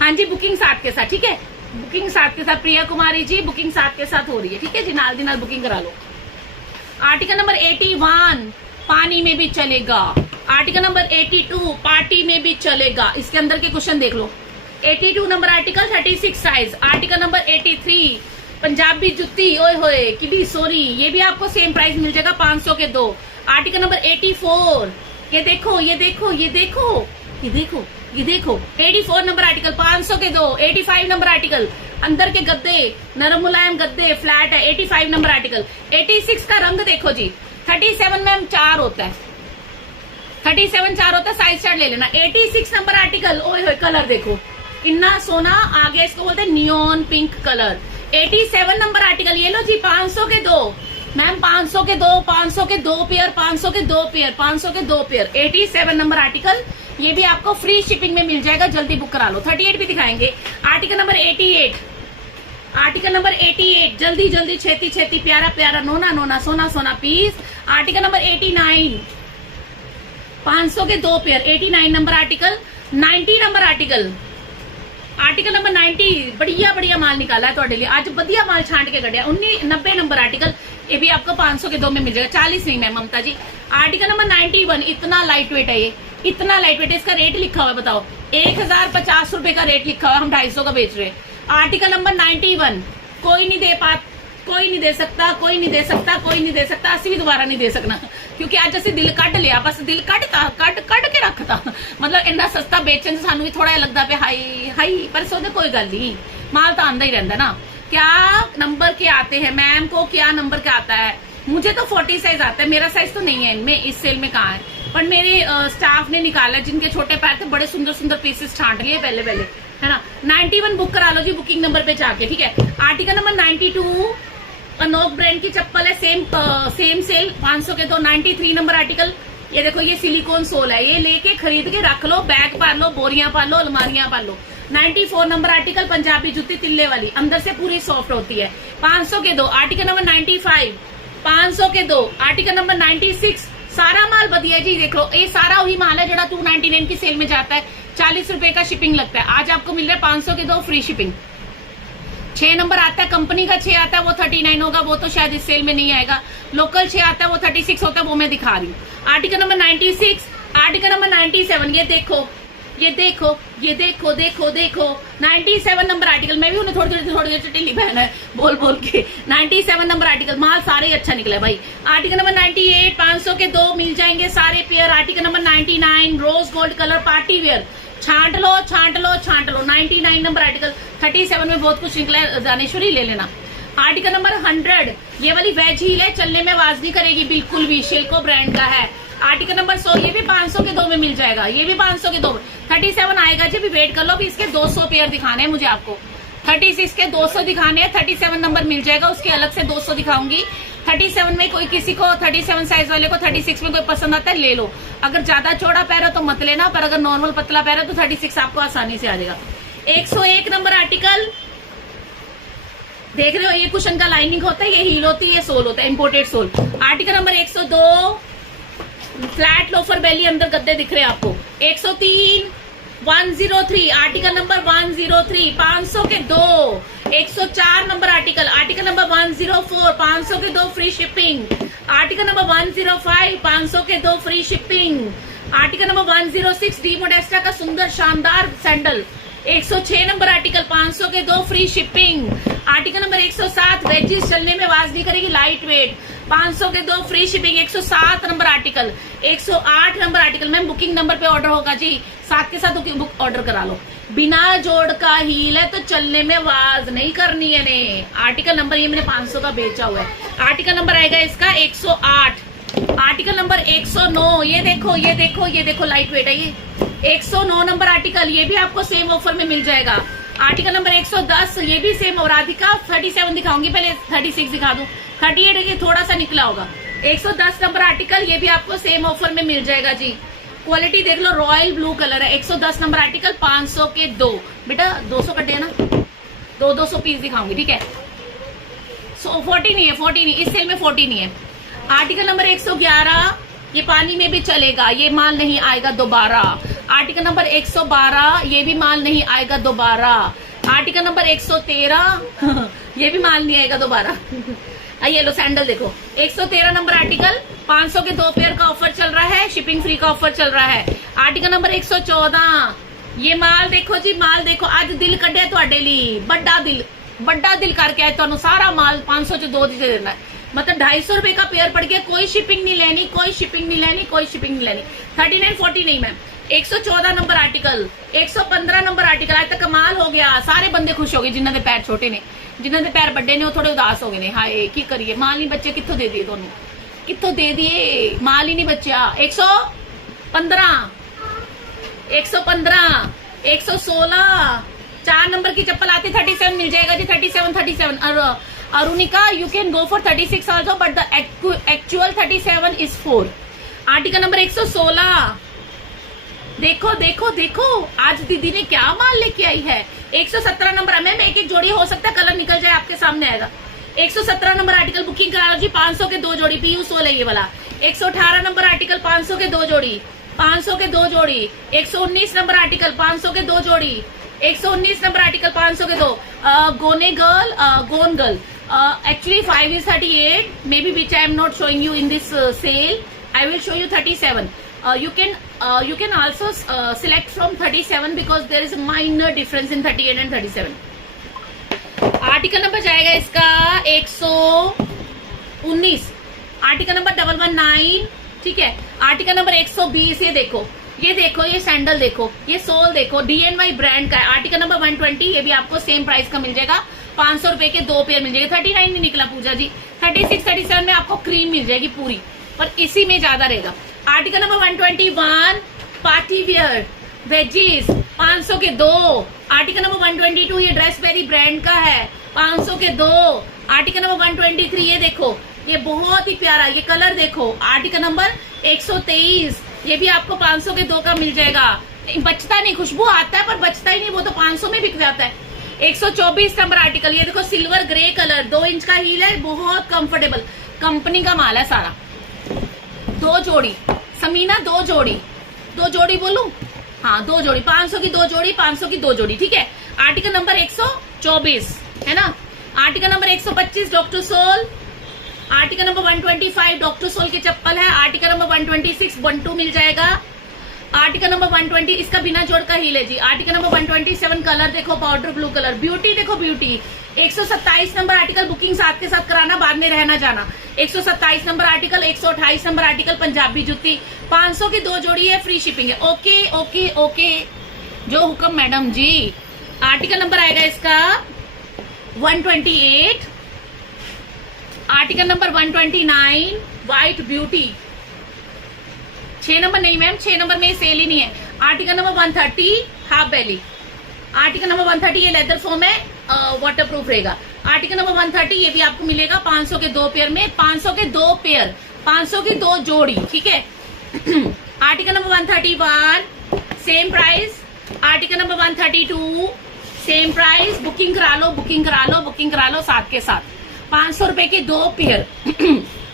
हाँ जी बुकिंग 7 के साथ, ठीक है, बुकिंग साथ के साथ, प्रिया कुमारी जी बुकिंग साथ के साथ हो रही है, ठीक है जी, नाल दी नाल बुकिंग करा लो। आर्टिकल नंबर 81 पानी में भी चलेगा। आर्टिकल नंबर 82 पार्टी में भी चलेगा। इसके अंदर के क्वेश्चन देख लो। 82 number article 36 size. Article number 83 Punjabi जुत्ती, ओए होए कितनी सोनी, ये भी आपको सेम प्राइस मिल जाएगा 500 के 2। आर्टिकल नंबर 84 ये देखो ये देखो ये देखो ये देखो ये देखो 84 नंबर आर्टिकल 500 के 2। 85 नंबर आर्टिकल अंदर के गद्दे नरम मुलायम गद्दे फ्लैट है। 85 नंबर आर्टिकल। 86 का रंग देखो जी। 37 में 4 होता है, 37 4 होता है, साइज चार्ट ले लेना। 86 नंबर आर्टिकल, ओए होए कलर देखो इतना सोना आ गया, इसको बोलते हैं neon pink colour. 87 number article, ये लो जी 500 के 2 मैम, 500 के 2, 500 के 2 पेयर, 500 के 2 पेयर, 500 के 2 पेयर। 87 नंबर आर्टिकल, ये भी आपको फ्री शिपिंग में मिल जाएगा, जल्दी बुक करा लो। 38 भी दिखाएंगे। आर्टिकल नंबर 88, आर्टिकल नंबर 88 जल्दी जल्दी छेती छेती, प्यारा प्यारा नोना नोना सोना सोना पीस। आर्टिकल नंबर 89 500 के 2 pair. 89 number article. 90 number article, article number 90 बढ़िया बढ़िया माल निकाला है ਤੁਹਾਡੇ लिए, आज बढ़िया माल छांट के कटिया। 90 नंबर आर्टिकल, ये भी आपको 500 के 2 में मिल जाएगा। 40 नहीं है ममता जी। आर्टिकल नंबर 91 इतना लाइट वेट है, ये इतना लाइट वेट है, इसका रेट लिखा हुआ है बताओ 1050 रुपए का रेट लिखा हुआ है, हम 250 का बेच रहे हैं। आर्टिकल नंबर 91 कोई नहीं दे कोई नहीं दे सकता, कोई नहीं दे सकता, कोई नहीं दे सकता, असं भी दोबारा नहीं दे सकना, क्योंकि अज असं दिल कट लिया, बस दिल कट के रखता। मतलब इन्ना सस्ता बेचने से सानू भी थोड़ा लगता पे हाई हाई, पर सोचते कोई गल नहीं, माल तो आंदा ही रहता ना। क्या नंबर के आते हैं मैम को, क्या नंबर क्या आता है? मुझे तो 40 साइज आता है, मेरा साइज तो नहीं है इनमें, इस सेल में कहाँ है, पर मेरे स्टाफ ने निकाला, जिनके छोटे पैर थे बड़े सुंदर सुंदर पीसेस छांट लिए पहले है ना। 91 बुक करा लो जी बुकिंग नंबर पे जाके, ठीक है। आर्टिकल नंबर 92 अनोक ब्रांड की चप्पल है, सेम सेल 500 के 2। 93 नंबर आर्टिकल, ये देखो ये सिलिकॉन सोल है, ये लेके खरीद के रख लो, बैग पार लो, बोरियां पार लो, अलमारियां पार लो। 94 नंबर आर्टिकल पंजाबी जूती तिल्ले वाली, अंदर से पूरी सॉफ्ट होती है, 500 के 2। आर्टिकल नंबर 95 500 के 2। आर्टिकल नंबर 96 सारा माल बढ़िया जी, देख लो ये सारा वही माल है जो 299 की सेल में जाता है, 40 रुपए का शिपिंग लगता है। आज आपको मिल रहा है 500 के 2 फ्री शिपिंग। 6 नंबर आता है, कंपनी का 6 आता है, वो 39 होगा, वो तो शायद इस सेल में नहीं आएगा। लोकल 6 आता है, वो 36 होता है, वो मैं दिखा रही हूँ। Article number 96। आर्टिकल नंबर 97 ये देखो ये देखो ये देखो देखो देखो 97 नंबर आर्टिकल, मैं भी उन्हें थोड़ी ढिल्ली बहन है बोल बोल के। 97 नंबर आर्टिकल, माल सारे अच्छा निकला भाई। आर्टिकल नंबर 98 500 के 2 मिल जाएंगे सारे pair. Article number 99 rose gold colour party wear, छांट लो छांट लो छांट लो। 99 नंबर आर्टिकल। 37 में बहुत कुछ निकला है, दानेश्वरी ले लेना। आर्टिकल नंबर 100 ये वाली वेज हील है, चलने में आवाज नहीं करेगी बिल्कुल भी, शिल्को ब्रांड का है। आर्टिकल नंबर 100 ये भी 500 के 2 में मिल जाएगा, ये भी 500 के 2। 37 आएगा जी, भी वेट कर लो, अभी इसके 200 पेयर दिखाने हैं मुझे आपको। 36 के 200 दिखाने हैं, 37 नंबर मिल जाएगा, उसके अलग से 200 दिखाऊंगी। 37 में कोई किसी को 37 साइज वाले को 36 में कोई पसंद आता है ले लो, अगर ज्यादा चौड़ा पैर है तो मत लेना, पर अगर नॉर्मल पतला पैर है तो 36 आपको आसानी से आ जाएगा। 101 नंबर आर्टिकल देख रहे हो, ये कुशन का लाइनिंग होता है, ये हील होती है, ये सोल होता है, imported sole. Article number 102 flat loafer belly, अंदर गद्दे दिख रहे हैं आपको। 103 103 आर्टिकल नंबर 103 500 के 2। 104 नंबर आर्टिकल। आर्टिकल नंबर 104 500 के 2 फ्री शिपिंग। आर्टिकल नंबर 105 500 के 2 free shipping. Article number 106 D Modesta का सुंदर शानदार सैंडल। 106 नंबर आर्टिकल 500 के 2 free shipping. Article number 107 wedges चलने में आवाज नहीं करेगी, लाइट वेट, 500 के 2 free shipping. 107 number article. 108 number article ma'am booking number पे ऑर्डर होगा जी, साथ के साथ बुक ऑर्डर करा लो। बिना जोड़ का हील है तो चलने में आवाज नहीं करनी है ने। आर्टिकल नंबर ये मैंने 500 का बेचा हुआ है। आर्टिकल नंबर आएगा इसका 108। आर्टिकल नंबर 109 ये देखो ये देखो ये देखो लाइट वेट है ये। 109 नंबर आर्टिकल, ये भी आपको सेम ऑफर में मिल जाएगा। आर्टिकल नंबर 110 ये भी सेम, और राधिका 37 दिखाऊंगी, पहले 36 दिखा दूं। 38 ये थोड़ा सा निकला होगा। 110 नंबर आर्टिकल, ये भी आपको सेम ऑफर में मिल जाएगा जी। क्वालिटी देख लो, रॉयल ब्लू कलर है। 110 नंबर आर्टिकल 500 के 2। बेटा 200 कटे है ना, 200 पीस दिखाऊंगी, ठीक है। 40 नहीं है, 40 नहीं, इस सेल में 40 नहीं है। आर्टिकल नंबर 111 ये पानी में भी चलेगा, ये माल नहीं आएगा दोबारा। आर्टिकल नंबर 112 ये भी माल नहीं आएगा दोबारा। आर्टिकल नंबर 113 ये भी माल नहीं आएगा दोबारा। ये लो सैंडल देखो, 113 नंबर आर्टिकल, 500 के 2 पेयर का ऑफर चल रहा है, शिपिंग फ्री का ऑफर चल रहा है। आर्टिकल नंबर 114, ये माल देखो जी, माल देखो, आज दिल कड्डे ਤੁਹਾਡੇ ਲਈ, बड़ा दिल करके आए, ਤੁਹਾਨੂੰ सारा माल 500 च 2 दे देना है, मतलब 250 रुपए का पेयर पड़ गया, कोई शिपिंग नहीं लेनी, कोई शिपिंग नहीं लेनी, कोई शिपिंग नहीं लेनी। 3940 नहीं ma'am. 114 number article, 115 number article, आज तक कमाल हो गया, सारे बंदे खुश हो गए जिन्हों के पैर छोटे ने, जिन्हों के पैर बड़े ने वो थोड़े उदास हो गए ने, हाय की करिए, माल नहीं बच्चे, कितों दे दिए दोनों, कितों दे दिए, माल ही नहीं बचा। 115, 115, 116, 4 नंबर की चप्पल आती, 37 मिल जाएगा जी, 37। Arunika, you can go for 36 also, but the actual 37 is 4। Article number 116, देखो देखो देखो, आज दीदी ने क्या माल लेके आई है। 117 नंबर, मैम एक एक जोड़ी हो सकता है कलर निकल जाए, आपके सामने आएगा। 117 नंबर आर्टिकल बुकिंग करा लो जी, 500 के 2 जोड़ी, पीयू सोल है ये वाला। 118 नंबर आर्टिकल, 500 के 2 जोड़ी, 500 के 2 जोड़ी। 119 नंबर आर्टिकल, 500 के 2 जोड़ी, 119 नंबर आर्टिकल, 500 के 2। Gone girl, gone girl, actually 5 is 38, maybe which I am not showing you in this sale. I will show you 37. You can also select from 37 because there is a minor difference in 38 and 37. Article number जाएगा इसका 119, आर्टिकल नंबर 119, ठीक है। आर्टिकल नंबर 120, ये देखो, ये देखो, ये सैंडल देखो, ये सोल देखो, DNY ब्रांड का है। आर्टिकल नंबर 120, ये भी आपको सेम प्राइस का मिल जाएगा, 500 रुपए के 2 पेयर मिल जाएंगे। 39 नहीं निकला पूजा जी, 36, 37 में आपको क्रीम मिल जाएगी पूरी, पर इसी में ज्यादा रहेगा। Article number 121, party wear veggies, 500 के 2। आर्टिकल नंबर 122, ये ड्रेस वेरी ब्रांड का है, 500 के 2। आर्टिकल नंबर 123, ये देखो, ये बहुत ही प्यारा, ये कलर देखो। आर्टिकल नंबर 123, ये भी आपको 500 के 2 का मिल जाएगा। बचता नहीं, खुशबू आता है पर बचता ही नहीं, वो तो 500 में बिक जाता है। 124 नंबर आर्टिकल, ये देखो, सिल्वर ग्रे कलर, 2 इंच का हील है, बहुत कंफर्टेबल, कंपनी का माल है सारा। 2 जोड़ी, समीना 2 जोड़ी, 2 जोड़ी बोलूं, हाँ 2 जोड़ी, 500 की 2 जोड़ी, 500 की 2 जोड़ी, ठीक है। आर्टिकल नंबर 124 है ना। Article number 125, doctor sole. Article number 125, doctor sole की चप्पल है। आर्टिकल नंबर 126, 12 मिल जाएगा। आर्टिकल नंबर 120, इसका बिना जोड़ का हील है जी। आर्टिकल नंबर 127, कलर देखो, पाउडर ब्लू कलर, ब्यूटी देखो, ब्यूटी। 127 नंबर आर्टिकल, बुकिंग साथ के साथ कराना, बाद में रहना जाना। 127 number article, 128 number article, Punjabi जुत्ती, 500 की 2 जोड़ी है, फ्री शिपिंग है। ओके ओके ओके, जो हुक्म मैडम जी। आर्टिकल नंबर आएगा इसका 128, article number 129, white beauty. 6 number नहीं मैम, 6 नंबर में सेल ही नहीं है। आर्टिकल नंबर 130, हाफ बेली। आर्टिकल नंबर 130, ये लेदर फॉर्म है, वाटर प्रूफ रहेगा। आर्टिकल नंबर 130, ये भी आपको मिलेगा 500 के 2 पेयर में, 500 के 2 पेयर, 500 की 2 जोड़ी, ठीक है। Article number 131, same price. Article number 132, same price. Booking करा लो, बुकिंग करा लो, बुकिंग करा लो साथ के साथ, 500 रुपए के 2 पेयर।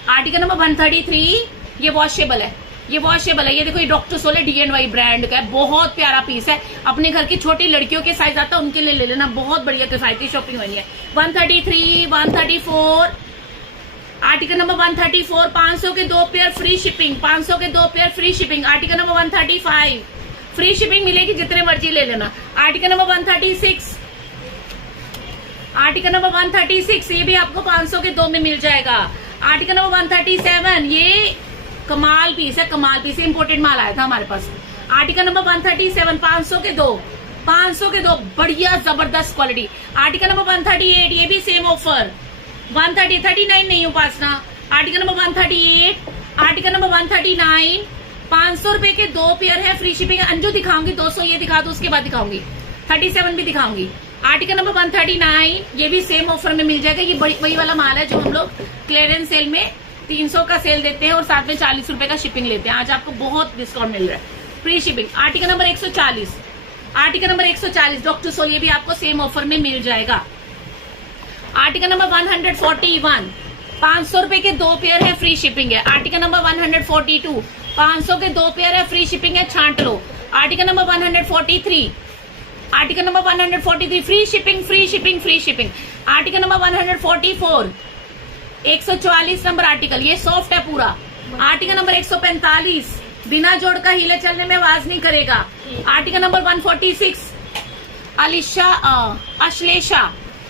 आर्टिकल नंबर 133, ये वॉशेबल है, ये वॉशेबल है, ये देखो, ये डॉक्टर सोल है, DNY ब्रांड का है, बहुत प्यारा पीस है। अपने घर की छोटी लड़कियों के साइज आता है, उनके लिए ले लेना, बहुत बढ़िया किफायती शॉपिंग होनी है। 133, 134, आर्टिकल नंबर 134, 500 के 2 पेयर फ्री शिपिंग, 500 के 2 pair free shipping. Article number 135, free shipping मिलेगी, जितने मर्जी ले लेना। आर्टिकल नंबर 136, आर्टिकल नंबर 136, ये भी आपको 500 के 2 में मिल जाएगा। आर्टिकल नंबर 137, ये कमाल पीस है, कमाल पीस है, इंपोर्टेड माल आया था हमारे पास। आर्टिकल नंबर 137, 500 के 2, 500 के 2, बढ़िया जबरदस्त क्वालिटी। आर्टिकल नंबर 138, ये भी सेम ऑफर, 130, 39 नहीं उपासना। आर्टिकल नंबर 138, आर्टिकल नंबर 139, 500 रुपए के 2 पेयर है, फ्री शिपिंग। अंजू दिखाऊंगी 200, ये दिखा दो, उसके बाद दिखाऊंगी 37 भी दिखाऊंगी। आर्टिकल नंबर 139, ये भी सेम ऑफर में मिल जाएगा। ये वही वाला माल है जो हम लोग क्लियरेंस सेल में 300 का सेल देते हैं और साथ में 40 रुपए का शिपिंग लेते हैं। आज आपको बहुत डिस्काउंट मिल रहा है, free shipping. Article number 140, article number 140, doctor soul, ये भी आपको सेम ऑफर में मिल जाएगा। आर्टिकल नंबर 141, 500 रुपए के 2 पेयर है, फ्री शिपिंग है। आर्टिकल नंबर 142, 500 के 2 पेयर है, फ्री शिपिंग है, छांट लो। Article number 143, article number 143 free shipping free shipping free shipping. Article number 144 144 number article, ये सॉफ्ट है पूरा। आर्टिकल नंबर 145 बिना जोड़ का हिले चलने में आवाज नहीं करेगा। Article number 146 Ashlesha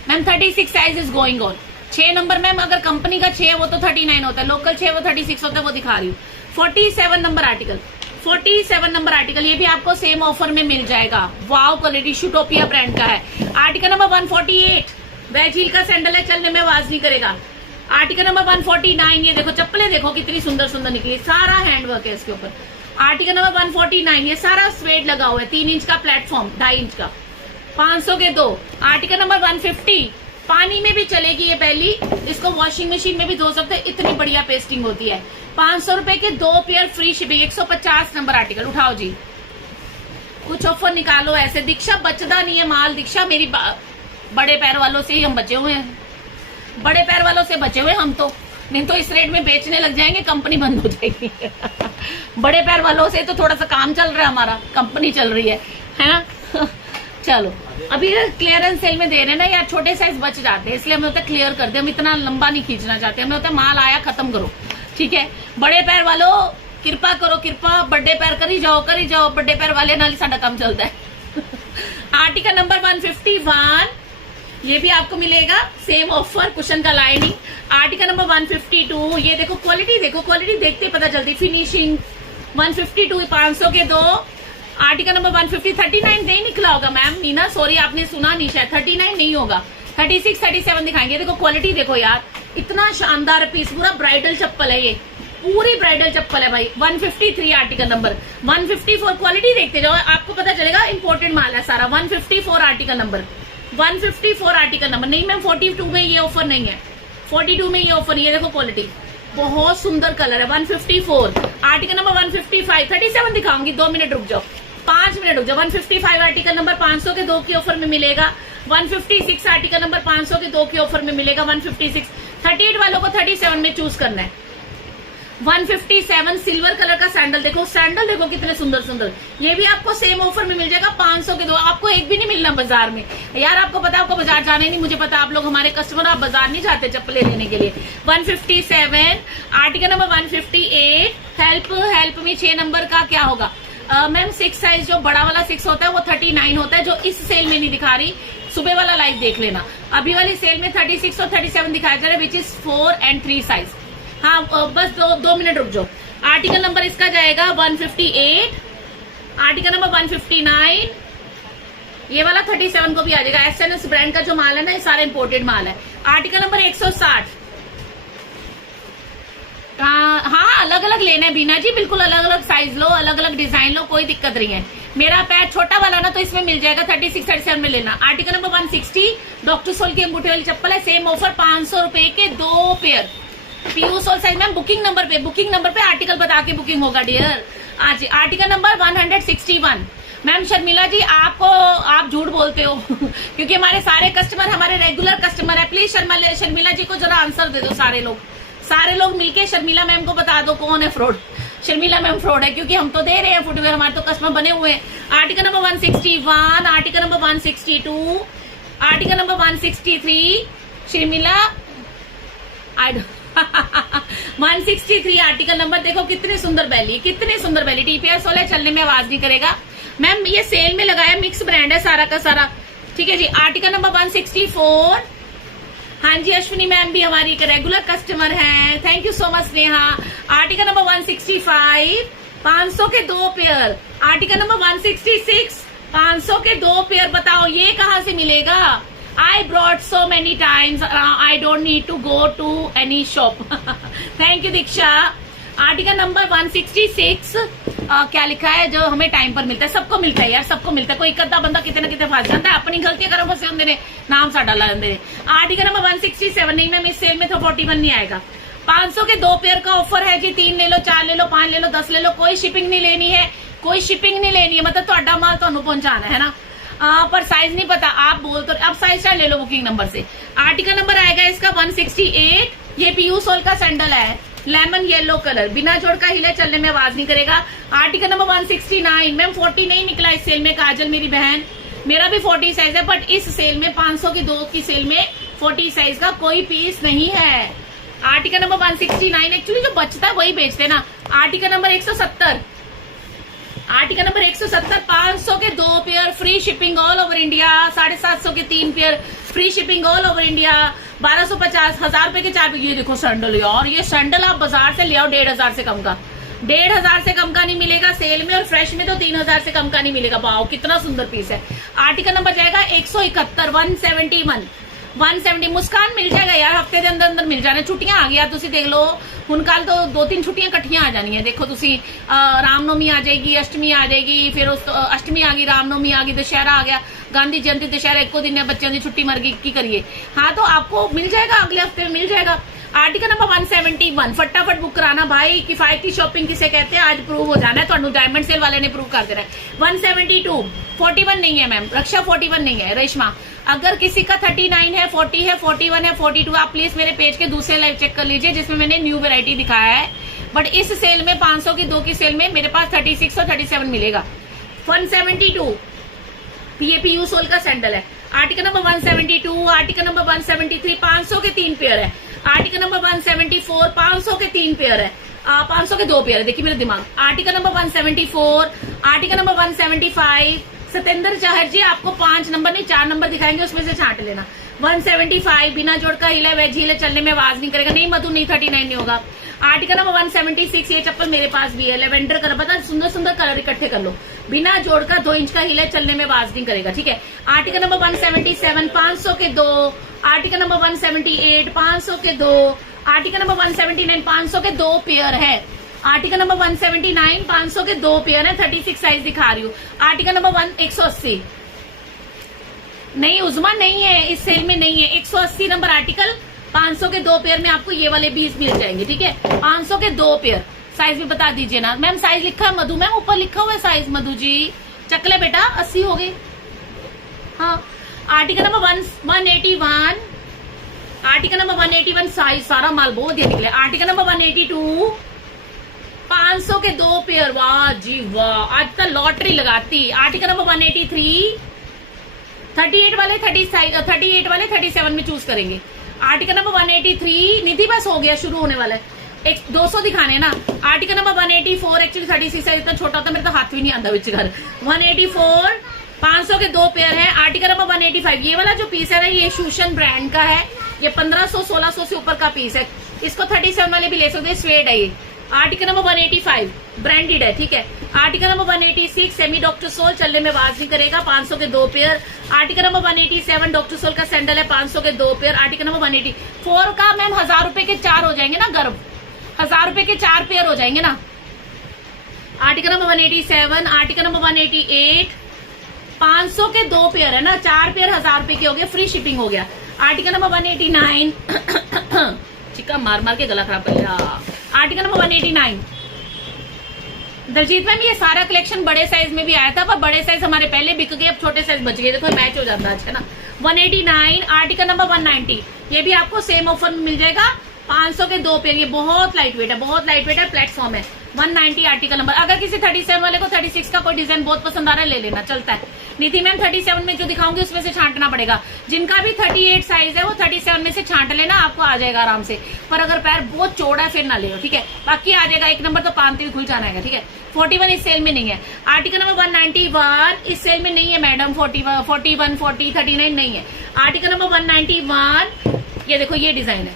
ma'am 36 size is going on. 6 number ma'am अगर कंपनी का 6 वो तो 39 होता है, लोकल 6 वो 36 होता है, वो दिखा रही हूँ। 47 नंबर आर्टिकल, 47 नंबर आर्टिकल, ये भी आपको सेम ऑफर में मिल जाएगा। वाव क्वालिटी, शूटोपिया ब्रांड का है। आर्टिकल नंबर 148 वेज हील का सैंडल है, चलने में आवाज नहीं करेगा। आर्टिकल नंबर 149 ये देखो चप्पलें देखो कितनी सुंदर सुंदर निकली, सारा हैंडवर्क है इसके ऊपर। आर्टिकल नंबर 149 ये सारा स्वेड लगा हुआ है, 3 इंच का प्लेटफॉर्म, 2.5 इंच का, 500 के 2। आर्टिकल नंबर 150 पानी में भी चलेगी ये पहली, इसको वॉशिंग मशीन में भी धो सकते हैं, इतनी बढ़िया पेस्टिंग होती है। 500 रुपए के 2 pair free shipping. 150 number article, उठाओ जी कुछ ऑफर निकालो ऐसे। दीक्षा बचदा नहीं है माल, दीक्षा मेरी बड़े पैर वालों से ही हम बचे हुए हैं, बड़े पैर वालों से बचे हुए हम तो, नहीं तो इस रेट में बेचने लग जाएंगे, कंपनी बंद हो जाएगी। बड़े पैर वालों से तो थोड़ा सा काम चल रहा है, हमारा कंपनी चल रही है ना। चलो अभी क्लियरेंस सेल में दे रहे हैं ना यार, छोटे साइज बच जाते हैं, इसलिए हमें होता है क्लियर कर दे, हम इतना लंबा नहीं खींचना चाहते, हमें होता है माल आया खत्म करो, ठीक है। बड़े पैर वालों कृपा करो, कृपा बड़े पैर करी जाओ, बड़े पैर वाले नाल साडा काम चलता है। आर्टिकल नंबर 151 ये भी आपको मिलेगा सेम ऑफर, कुशन का लाइनिंग। आर्टिकल नंबर 152 ये देखो क्वालिटी, देखो क्वालिटी देखते पता चलती, फिनिशिंग। 152 500 के 2। आर्टिकल नंबर 150 39 नहीं निकला होगा मैम, नीना सॉरी आपने सुना नहीं शायद, 39 नहीं होगा, 36 37 दिखाएंगे। देखो क्वालिटी देखो यार, इतना शानदार पीस, पूरा ब्राइडल चप्पल है ये, पूरी ब्राइडल चप्पल है भाई। 153 आर्टिकल नंबर। 154 क्वालिटी देखते जाओ, आपको पता चलेगा इंपोर्टेड माल है सारा। 154 आर्टिकल नंबर, 154 आर्टिकल नंबर। नहीं मैम 42 में ये ऑफर नहीं है, 42 में ये ऑफर नहीं है। देखो क्वालिटी बहुत सुंदर कलर है। 154 आर्टिकल नंबर 155 37 दिखाऊंगी, 2 मिनट रुक जाओ, 5 मिनट रुक जाओ। 155 आर्टिकल नंबर 500 के 2 की ऑफर में मिलेगा। 156 आर्टिकल नंबर 500 के 2 की ऑफर में मिलेगा। 156 38 वालों को 37 में चूज करना है। 157 सिल्वर कलर का सैंडल, देखो सैंडल देखो कितने सुंदर सुंदर, ये भी आपको सेम ऑफर में मिल जाएगा। 500 के 2, आपको एक भी नहीं मिलना बाजार में यार, आपको पता है, आपको बाजार जाने नहीं, मुझे पता आप लोग हमारे कस्टमर, आप बाजार नहीं जाते चप्पलें लेने के लिए। 157 आर्टिकल नंबर 158 हेल्प में 6 नंबर का क्या होगा मैम? 6 साइज जो बड़ा वाला 6 होता है वो 39 होता है, जो इस सेल में नहीं दिखा रही, सुबह वाला लाइव देख लेना। अभी वाली सेल में 36 और 37 दिखाया जा रहा है, विच इज 4 and 3 साइज। हाँ बस 2 मिनट रुक जाओ। आर्टिकल नंबर इसका जाएगा 158, आर्टिकल नंबर 159, ये वाला 37 को भी आ जाएगा। एसएनएस ब्रांड का जो माल है ना, ये सारा इंपोर्टेड माल है। Article number 160। हाँ अलग अलग लेना है बीना जी, बिल्कुल अलग अलग साइज लो, अलग अलग डिजाइन लो, कोई दिक्कत नहीं है। मेरा पैर छोटा वाला ना तो इसमें मिल जाएगा, 36 37 में लेना। आर्टिकल नंबर 160 डॉक्टर सोल की अंगूठे वाली चप्पल है, सेम ऑफर 500 रुपए के 2 pair. PU sole size ma'am booking number पे आर्टिकल बता के बुकिंग होगा डियर। आज article number 161 ma'am Sharmila ji आप झूठ बोलते हो क्योंकि हमारे सारे कस्टमर हमारे रेगुलर कस्टमर है। प्लीज शर्मिला जी को जरा आंसर दे दो, सारे लोग मिलके शर्मिला मैम को बता दो कौन है फ्रॉड। शर्मिला मैम फ्रॉड है क्योंकि हम तो दे रहे हैं फुटवेयर, हमारे तो कस्टमर बने हुए हैं। Article number 161, article number 162, article number 163 Sharmila 163 article number. देखो कितनी सुंदर बैली, टीपीआर सोलह, चलने में आवाज नहीं करेगा मैम। ये सेल में लगाया, मिक्स ब्रांड है सारा का सारा, ठीक है जी। आर्टिकल नंबर 164, हाँ जी अश्विनी मैम भी हमारी एक रेगुलर कस्टमर हैं, thank you so much Sneha. Article number 165 500 के 2 पेयर। आर्टिकल नंबर 166 500 के 2 पेयर। बताओ ये कहाँ से मिलेगा? I brought so many times, I don't need to go to any shop. Thank you Diksha. Article number 166 क्या लिखा है? जो हमें टाइम पर मिलता है, सबको मिलता है यार, सबको मिलता है। कोई एक अद्धा बंदा कितने ना कितने फंस जाता है, अपनी गलतियां करो फंसे होंगे ने, नाम साडा ला देंगे। आर्टिकल नंबर 167 नहीं मैम, इस सेल में तो 41 नहीं आएगा। 500 के 2 पेयर का ऑफर है जी, 3 ले लो, 4 ले लो, 5 ले लो, 10 ले लो, कोई शिपिंग नहीं लेनी है, मतलब ਤੁਹਾਡਾ माल ਤੁਹਾਨੂੰ पहुंचाना है ना। पर साइज नहीं पता, आप बोल तो अब साइज ले लो बुकिंग नंबर से। आर्टिकल नंबर आएगा इसका 168, ये पीयू सोल का सैंडल है, लेमन येलो कलर, बिना जोड़ का हिले, चलने में आवाज नहीं करेगा। आर्टिकल नंबर 169 मैम 40 नहीं निकला इस सेल में, काजल मेरी बहन मेरा भी 40 साइज है, बट इस सेल में 500 की 2 की सेल में 40 साइज का कोई पीस नहीं है। आर्टिकल नंबर 169, एक्चुअली जो बचता है वही बेचते ना। आर्टिकल नंबर 170, आर्टिकल नंबर 170, 500 के 2 pair free shipping all over India, 750 के 3 pair free shipping all over India, 1250, 1000 रुपए के 4। ये देखो सैंडल यार, ये सैंडल आप बाजार से ले आओ 1500 से कम का, 1500 से कम का नहीं मिलेगा सेल में, और फ्रेश में तो 3000 से कम का नहीं मिलेगा। वाओ कितना सुंदर पीस है। आर्टिकल नंबर जाएगा 171, 170 मुस्कान मिल जाएगा यार, हफ्ते के अंदर अंदर मिल जाना। छुट्टियां आ गया, तुसी देख लो हुन कल तो 2-3 छुट्टियां इकट्ठियां आ जानी है। देखो तुसी रामनवमी आ जाएगी, अष्टमी आ जाएगी, फिर उस अष्टमी आ गई, रामनवमी आ गई, दशहरा आ गया, गांधी जयंती, दशहरा एको दिन है, बच्चों की छुट्टी मर गई, की करिए। हाँ तो आपको मिल जाएगा, अगले हफ्ते में मिल जाएगा। आर्टिकल नंबर 171, फटाफट बुक कराना भाई, किफायती शॉपिंग किसे कहते हैं, आज प्रूव हो जाना है, तो डायमंड सेल वाले ने प्रूव कर देना है। 172, 41 नहीं है मैम, रक्षा 41 नहीं है। रेशमा, अगर किसी का 39 है, 40 है, 41 है, 42, आप प्लीज मेरे पेज के दूसरे लाइव चेक कर लीजिए जिसमें मैंने न्यू वैरायटी दिखाया है। बट इस सेल में 500 की 2 की सेल में मेरे पास 36 और 37 मिलेगा। 172, ये पीयू सोल का सैंडल है। आर्टिकल नंबर 172, आर्टिकल नंबर 173, 500 के 3 पेयर है। आर्टिकल नंबर 174, 500 के 3 पेयर है, 500 के 2 पेयर है। देखिए मेरा दिमाग। Article number 174, article number 175, Satendra Chahar ji आपको 5 नंबर नहीं 4 नंबर दिखाएंगे, उसमें से छांट लेना। 175 बिना जोड़ का हिले वेज हिले, चलने में आवाज नहीं करेगा, नहीं मधु नहीं 39 नहीं होगा। आर्टिकल नंबर 176, ये चप्पल मेरे पास भी है, लेवेंडर कलर, पता सुंदर सुंदर कलर इकट्ठे कर लो, बिना जोड़ का 2 इंच का हिले, चलने में आवाज नहीं करेगा, ठीक है। आर्टिकल नंबर 177, 500 के 2। आर्टिकल नंबर 178, 500 के 2। आर्टिकल नंबर 179, 500 के 2 पेयर है। आर्टिकल नंबर 179, 500 के 2 पेयर है, 36 साइज दिखा रही हूँ। आर्टिकल नंबर 180, नहीं उजमा नहीं है, इस सेल में नहीं है। 180 नंबर आर्टिकल, 500 के 2 पेयर में आपको ये वाले 20 मिल जाएंगे, ठीक है। 500 के 2 पेयर, साइज भी बता दीजिए ना मैम। साइज लिखा है मधु मैम, ऊपर लिखा हुआ है साइज, मधु जी चकले बेटा 80 हो गए। हाँ, article number 181, article number 181, size सारा माल बहुत ही निकले। आर्टिकल नंबर 182, 500 के 2 पेयर, वाह जी वाह, आज तक लॉटरी लगाती। आर्टिकल नंबर 183, 38 वाले 38 वाले 37 में चूज करेंगे। आर्टिकल नंबर 183, निधि बस हो गया, शुरू होने वाला है। 200 दिखाने ना। आर्टिकल नंबर 184, एक्चुअली 36 साइज इतना छोटा होता मेरे तो हाथ भी नहीं आता बिच घर। 184, 500 के 2 पेयर है। आर्टिकल नंबर 185, ये वाला जो पीस है ना, ये शूशन ब्रांड का है, ये 1500-1600 से ऊपर का पीस है। इसको 37 वाले भी ले सकते हैं, स्वेड है ये। आर्टिकल नंबर 185 ब्रांडेड है, ठीक है। Article number 186, semi doctor soul, चलने में आवाज नहीं करेगा, 500 के 2 pair. Article number 187, doctor soul का सैंडल है, 500 के 2 पेयर। आर्टिकल नंबर 184 का मैम 1000 रुपए के 4 हो जाएंगे ना, गर्भ 1000 रुपए के 4 पेयर हो जाएंगे ना। आर्टिकल नंबर 187, आर्टिकल नंबर 188, 500 के 2 पेयर है ना, 4 पेयर 1000 रुपए के हो गए, फ्री शिपिंग हो गया। आर्टिकल नंबर 189, चिक्का मार मार के गला खराब कर लिया। आर्टिकल नंबर 189, दलजीत मैम ये सारा कलेक्शन बड़े साइज में भी आया था, पर बड़े साइज हमारे पहले बिक गए, अब छोटे साइज बच गए, देखो मैच हो जाता है आज, है ना। 189, आर्टिकल नंबर 190, ये भी आपको सेम ऑफर में मिल जाएगा, 500 के 2 पेयर। ये बहुत लाइट वेट है, बहुत लाइट वेट है, प्लेटफॉर्म है। 190 आर्टिकल नंबर। अगर किसी 37 वाले को 36 का कोई डिजाइन बहुत पसंद आ रहा है, ले लेना, चलता है। नीति मैम 37 में जो दिखाऊंगी उसमें से छांटना पड़ेगा, जिनका भी 38 साइज है वो 37 में से छांट लेना, आपको आ जाएगा आराम से। पर अगर पैर बहुत चौड़ा है फिर ना ले, ठीक है, बाकी आ जाएगा। 1 नंबर तो पानती हुई खुल जाना है, ठीक है। 41 इस सेल में नहीं है। आर्टिकल नंबर 191 इस सेल में नहीं है मैडम, 41, 40, 39 नहीं है। आर्टिकल नंबर 191, ये देखो ये डिजाइन है,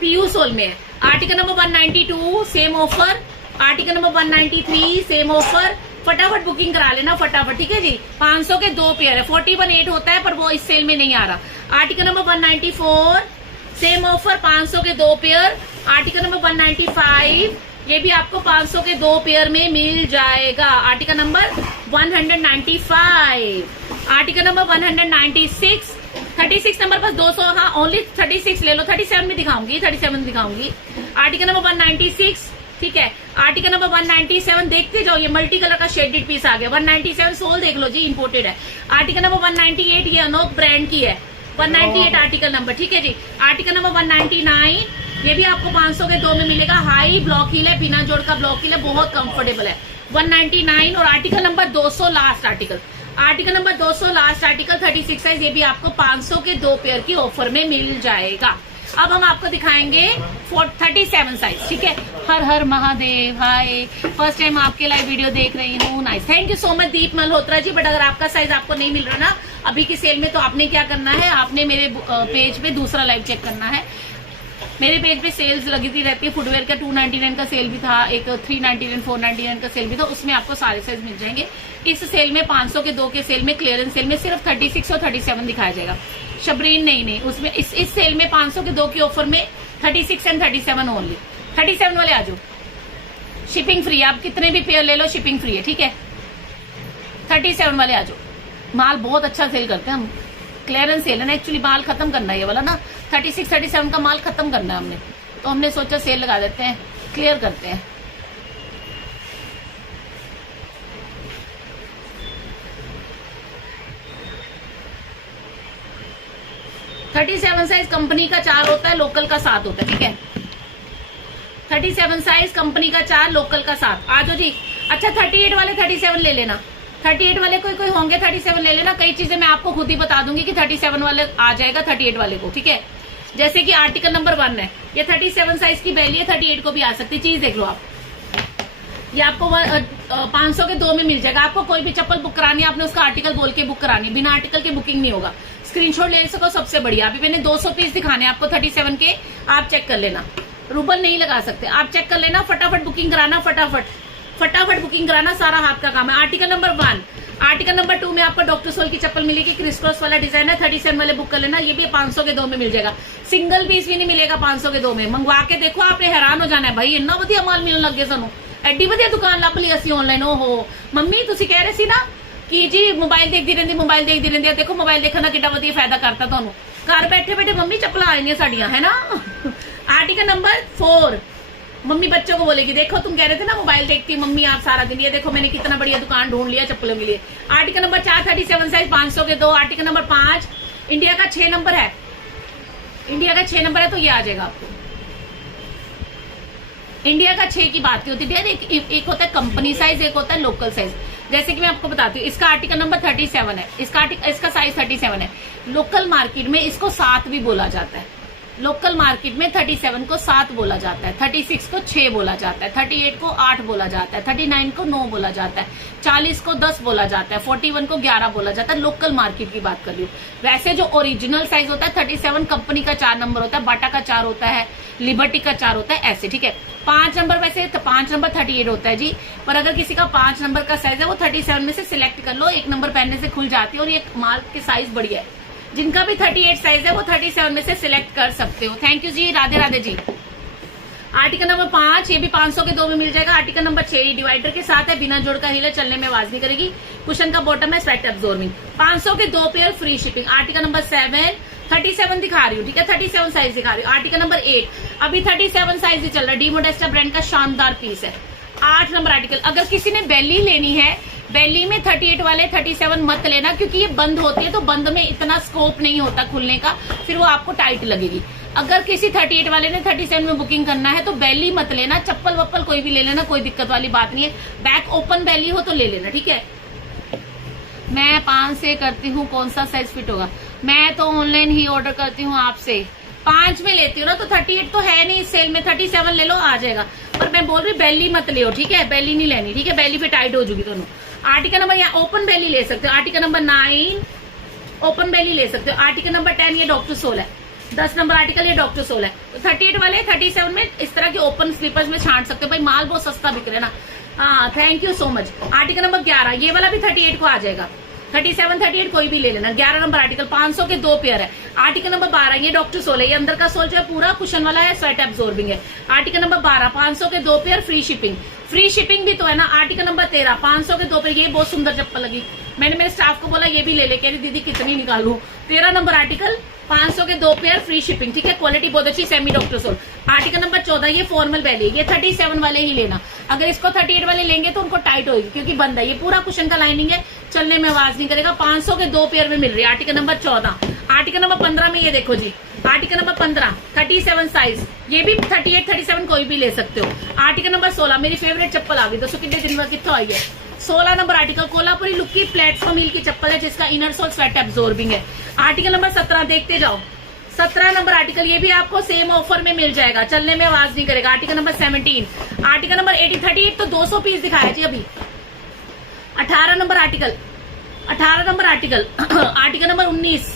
पीयू सोल में है। Article number 192 same offer. Article number 193 same offer. फटाफट बुकिंग करा लेना फटाफट, ठीक है जी। 500 के 2 पेयर है, 41.8 होता है, पर वो इस सेल में नहीं आ रहा। आर्टिकल नंबर 194 सेम ऑफर, 500 के 2 पेयर। आर्टिकल नंबर 195 ये भी आपको 500 के 2 पेयर में मिल जाएगा। Article number 195। Article number 196, 36 number पर 200, हाँ ओनली 36 ले लो, 37 में दिखाऊंगी, 37 में दिखाऊंगी। आर्टिकल नंबर 196, ठीक है। आर्टिकल नंबर 197 देखते जाओ, ये मल्टी कलर का शेडेड पीस आ गया। 197 सोल देख लो जी, इंपोर्टेड है। आर्टिकल नंबर 198 ये अनोक ब्रांड की है, 198 आर्टिकल नंबर, ठीक है जी। आर्टिकल नंबर 199 ये भी आपको 500 के 2 में मिलेगा। हाई ब्लॉक हील है, बिना जोड़ का ब्लॉक हील है, बहुत कंफर्टेबल है। 199 और article number 200 last article, article number 200 last article 36 size, ये भी आपको 500 के 2 पेयर की ऑफर में मिल जाएगा। अब हम आपको दिखाएंगे 37 साइज, ठीक है। हर हर महादेव, हाय, फर्स्ट टाइम आपके लाइव वीडियो देख रही हूँ, nice, thank you so much Deep Malhotra ji. But अगर आपका साइज आपको नहीं मिल रहा ना अभी की सेल में, तो आपने क्या करना है, आपने मेरे पेज पे दूसरा लाइव चेक करना है। मेरे पेज पे सेल्स लगी रहती है, फुटवेयर का 299 का सेल भी था, एक 399 499 का सेल भी था, उसमें आपको सारे साइज मिल जाएंगे। इस सेल में 500 के 2 के सेल में, क्लियरेंस सेल में सिर्फ 36 और 37 दिखाया जाएगा। शबरीन नहीं, उसमें इस सेल में 500 के 2 की ऑफर में 36 एंड 37 ओनली। 37 वाले आ जाओ, शिपिंग फ्री, आप कितने भी पेयर ले लो शिपिंग फ्री है, ठीक है। 37 वाले आ जाओ, माल बहुत अच्छा सेल करते हैं हम, क्लियरेंस सेल है ना, एक्चुअली माल खत्म करना है ये वाला ना, 36 37 का माल खत्म करना है हमने, तो हमने सोचा सेल लगा देते हैं, क्लियर करते हैं। थर्टी 37 साइज कंपनी का 4 होता है, लोकल का 7 होता है, ठीक है। 37 साइज कंपनी का 4, लोकल का 7। आ जाओ जी। अच्छा 38 वाले 37 ले लेना, 38 वाले कोई होंगे 37 ले लेना। कई चीजें मैं आपको खुद ही बता दूंगी कि 37 वाले आ जाएगा 38 वाले को, ठीक है। जैसे कि आर्टिकल नंबर 1 है, ये 37 साइज की बैली है, 38 को भी आ सकती, चीज देख लो आप। ये आपको 500 के 2 में मिल जाएगा। आपको कोई भी चप्पल बुक करानी है, आपने उसका आर्टिकल बोल के बुक करानी, बिना आर्टिकल के बुकिंग नहीं होगा। स्क्रीनशॉट ले सको सबसे बढ़िया। अभी मैंने 200 पीस दिखाने आपको 37 के, आप चेक कर लेना, रूबल नहीं लगा सकते, आप चेक कर लेना, फटाफट बुकिंग कराना, फटाफट बुकिंग कराना, सारा हाथ का काम है। आर्टिकल नंबर 1, आर्टिकल नंबर 2 में आपको डॉक्टर सोल की चप्पल मिलेगी, क्रिस क्रॉस वाला डिजाइन है, 37 वाले बुक कर लेना, ये भी 500 के 2 में मिल जाएगा। सिंगल पीस भी नहीं मिलेगा 500 के 2 में, मंगवा के देखो, आपने हैरान हो जाना है, भाई इन्ना वधिया माल मिलने लग गया सानू, एड्डी वधिया दुकान लभ ली असी ऑनलाइन। ओहो मम्मी तुसी कह रहे सी ना कि जी मोबाइल देखती रहती, देखो मोबाइल देखने का कितना वधिया फायदा करता तुहानू, घर बैठे बैठे मम्मी चप्पलां आ जाएंगी साड़ियां, है ना। आर्टिकल नंबर 4, मम्मी बच्चों को बोलेगी, देखो तुम कह रहे थे ना मोबाइल देखती मम्मी आप सारा दिन, ये देखो मैंने कितना बढ़िया दुकान ढूंढ लिया चप्पलों के लिए। आर्टिकल नंबर 4 37 साइज 500 के 2। आर्टिकल नंबर 5 इंडिया का 6 नंबर है, इंडिया का 6 नंबर है, तो ये आ जाएगा आपको। इंडिया का 6 की बात होती है, एक होता है कंपनी साइज, एक होता है लोकल साइज। जैसे कि मैं आपको बताती हूँ, इसका आर्टिकल नंबर 37 है, इसका साइज 37 है। लोकल मार्केट में इसको 7 भी बोला जाता है, लोकल मार्केट में 37 को 7 बोला जाता है, 36 को 6 बोला जाता है, 38 को 8 बोला जाता है, 39 को 9 बोला जाता है, 40 को 10 बोला जाता है, 41 को 11 बोला जाता है। लोकल मार्केट की बात कर रही हूँ। वैसे जो ओरिजिनल साइज होता है 37 कंपनी का 4 नंबर होता है, बाटा का 4 होता है, लिबर्टी का 4 होता है, ऐसे, ठीक है। 5 नंबर वैसे 5 नंबर 38 होता है जी, पर अगर किसी का 5 नंबर का साइज है वो 37 में से सिलेक्ट कर लो, 1 नंबर पहनने से खुल जाती है, और ये माल के साइज बढ़िया है। जिनका भी 38 साइज है वो 37 में से सिलेक्ट कर सकते हो। Thank you ji, Radhe Radhe ji. Article number 5, ये भी 500 के 2 में मिल जाएगा। आर्टिकल नंबर 6 डिवाइडर के साथ है, बिना जोड़ का हील है, चलने में आवाज नहीं करेगी, कुशन का बॉटम है, स्वेट एब्जॉर्बिंग, 500 के 2 pair free shipping. Article number 7 37 दिखा रही हूँ, ठीक है, 37 साइज दिखा रही हूँ। आर्टिकल नंबर 8 अभी 37 साइज ही चल रहा है, डी मोडेस्टा ब्रांड का शानदार पीस है। 8 नंबर आर्टिकल। अगर किसी ने बेली लेनी है, बेली में 38 वाले 37 मत लेना, क्योंकि ये बंद होती है, तो बंद में इतना स्कोप नहीं होता खुलने का, फिर वो आपको टाइट लगेगी। अगर किसी 38 वाले ने 37 में बुकिंग करना है तो बेली मत लेना, चप्पल वप्पल कोई भी ले लेना, कोई दिक्कत वाली बात नहीं है। बैक ओपन बेली हो तो ले लेना, ठीक है। मैं 5 से करती हूँ, कौन सा साइज फिट होगा? मैं तो ऑनलाइन ही ऑर्डर करती हूँ आपसे, 5 में लेती हूँ ना, तो 38 तो है नहीं इस सेल में, 37 ले लो आ जाएगा। पर मैं बोल रही बेली मत ले, ठीक है, बेली नहीं लेनी, ठीक है, बेली फिर टाइट हो जाएगी दोनों। आर्टिकल नंबर यहाँ ओपन बेली ले सकते हो। आर्टिकल नंबर 9 ओपन बेली ले सकते हो। आर्टिकल नंबर 10 ये डॉक्टर सोल है, 10 नंबर आर्टिकल ये डॉक्टर सोल है। तो 38 वाले 37 में इस तरह के ओपन स्लीपर्स में छांट सकते हो, भाई माल बहुत सस्ता बिक रहा है ना। हाँ thank you so much. Article number 11 ये वाला भी 38 को आ जाएगा, 37 38 कोई भी ले लेना। 11 नंबर आर्टिकल 500 के 2 पेयर है। आर्टिकल नंबर 12 ये डॉक्टर सोल है, ये अंदर का सोल जो है पूरा कुशन वाला है, स्वेट एब्जॉर्बिंग है। आर्टिकल नंबर 12 500 के 2 pair free shipping, free shipping भी तो है ना। आर्टिकल नंबर 13 500 के 2 पेयर, ये बहुत सुंदर चप्पल लगी, मैंने मेरे स्टाफ को बोला ये भी ले ले, कह रही दीदी कितनी निकालूं। 13 नंबर आर्टिकल 500 के 2 पेयर फ्री शिपिंग, ठीक है, क्वालिटी बहुत अच्छी, semi doctor sole. Article number 14 ये फॉर्मल बैली, ये 37 वाले ही लेना। अगर इसको 38 वाले लेंगे तो उनको टाइट होगी, क्योंकि बंद है, ये पूरा कुशन का लाइनिंग है, चलने में आवाज नहीं करेगा। 500 के 2 पेयर में मिल रही है। Article number 14। आर्टिकल नंबर 15 में ये देखो जी, आर्टिकल नंबर 15 37 साइज, ये भी 38 37 कोई भी ले सकते हो। आर्टिकल नंबर 16 मेरी फेवरेट चप्पल आ गई दोस्तों, कितने दिन बाद कितना आई है। 16 नंबर आर्टिकल कोल्हापुरी लुक की प्लेटफॉर्म हील की चप्पल है जिसका इनर सोल स्वेट एब्जॉर्बिंग है। आर्टिकल नंबर 17 देखते जाओ, 17 नंबर आर्टिकल, ये भी आपको सेम ऑफर में मिल जाएगा, चलने में आवाज नहीं करेगा। आर्टिकल नंबर 17, आर्टिकल नंबर 80 38 तो 200 पीस दिखाया जी अभी। 18 number article, 18 number article article number 19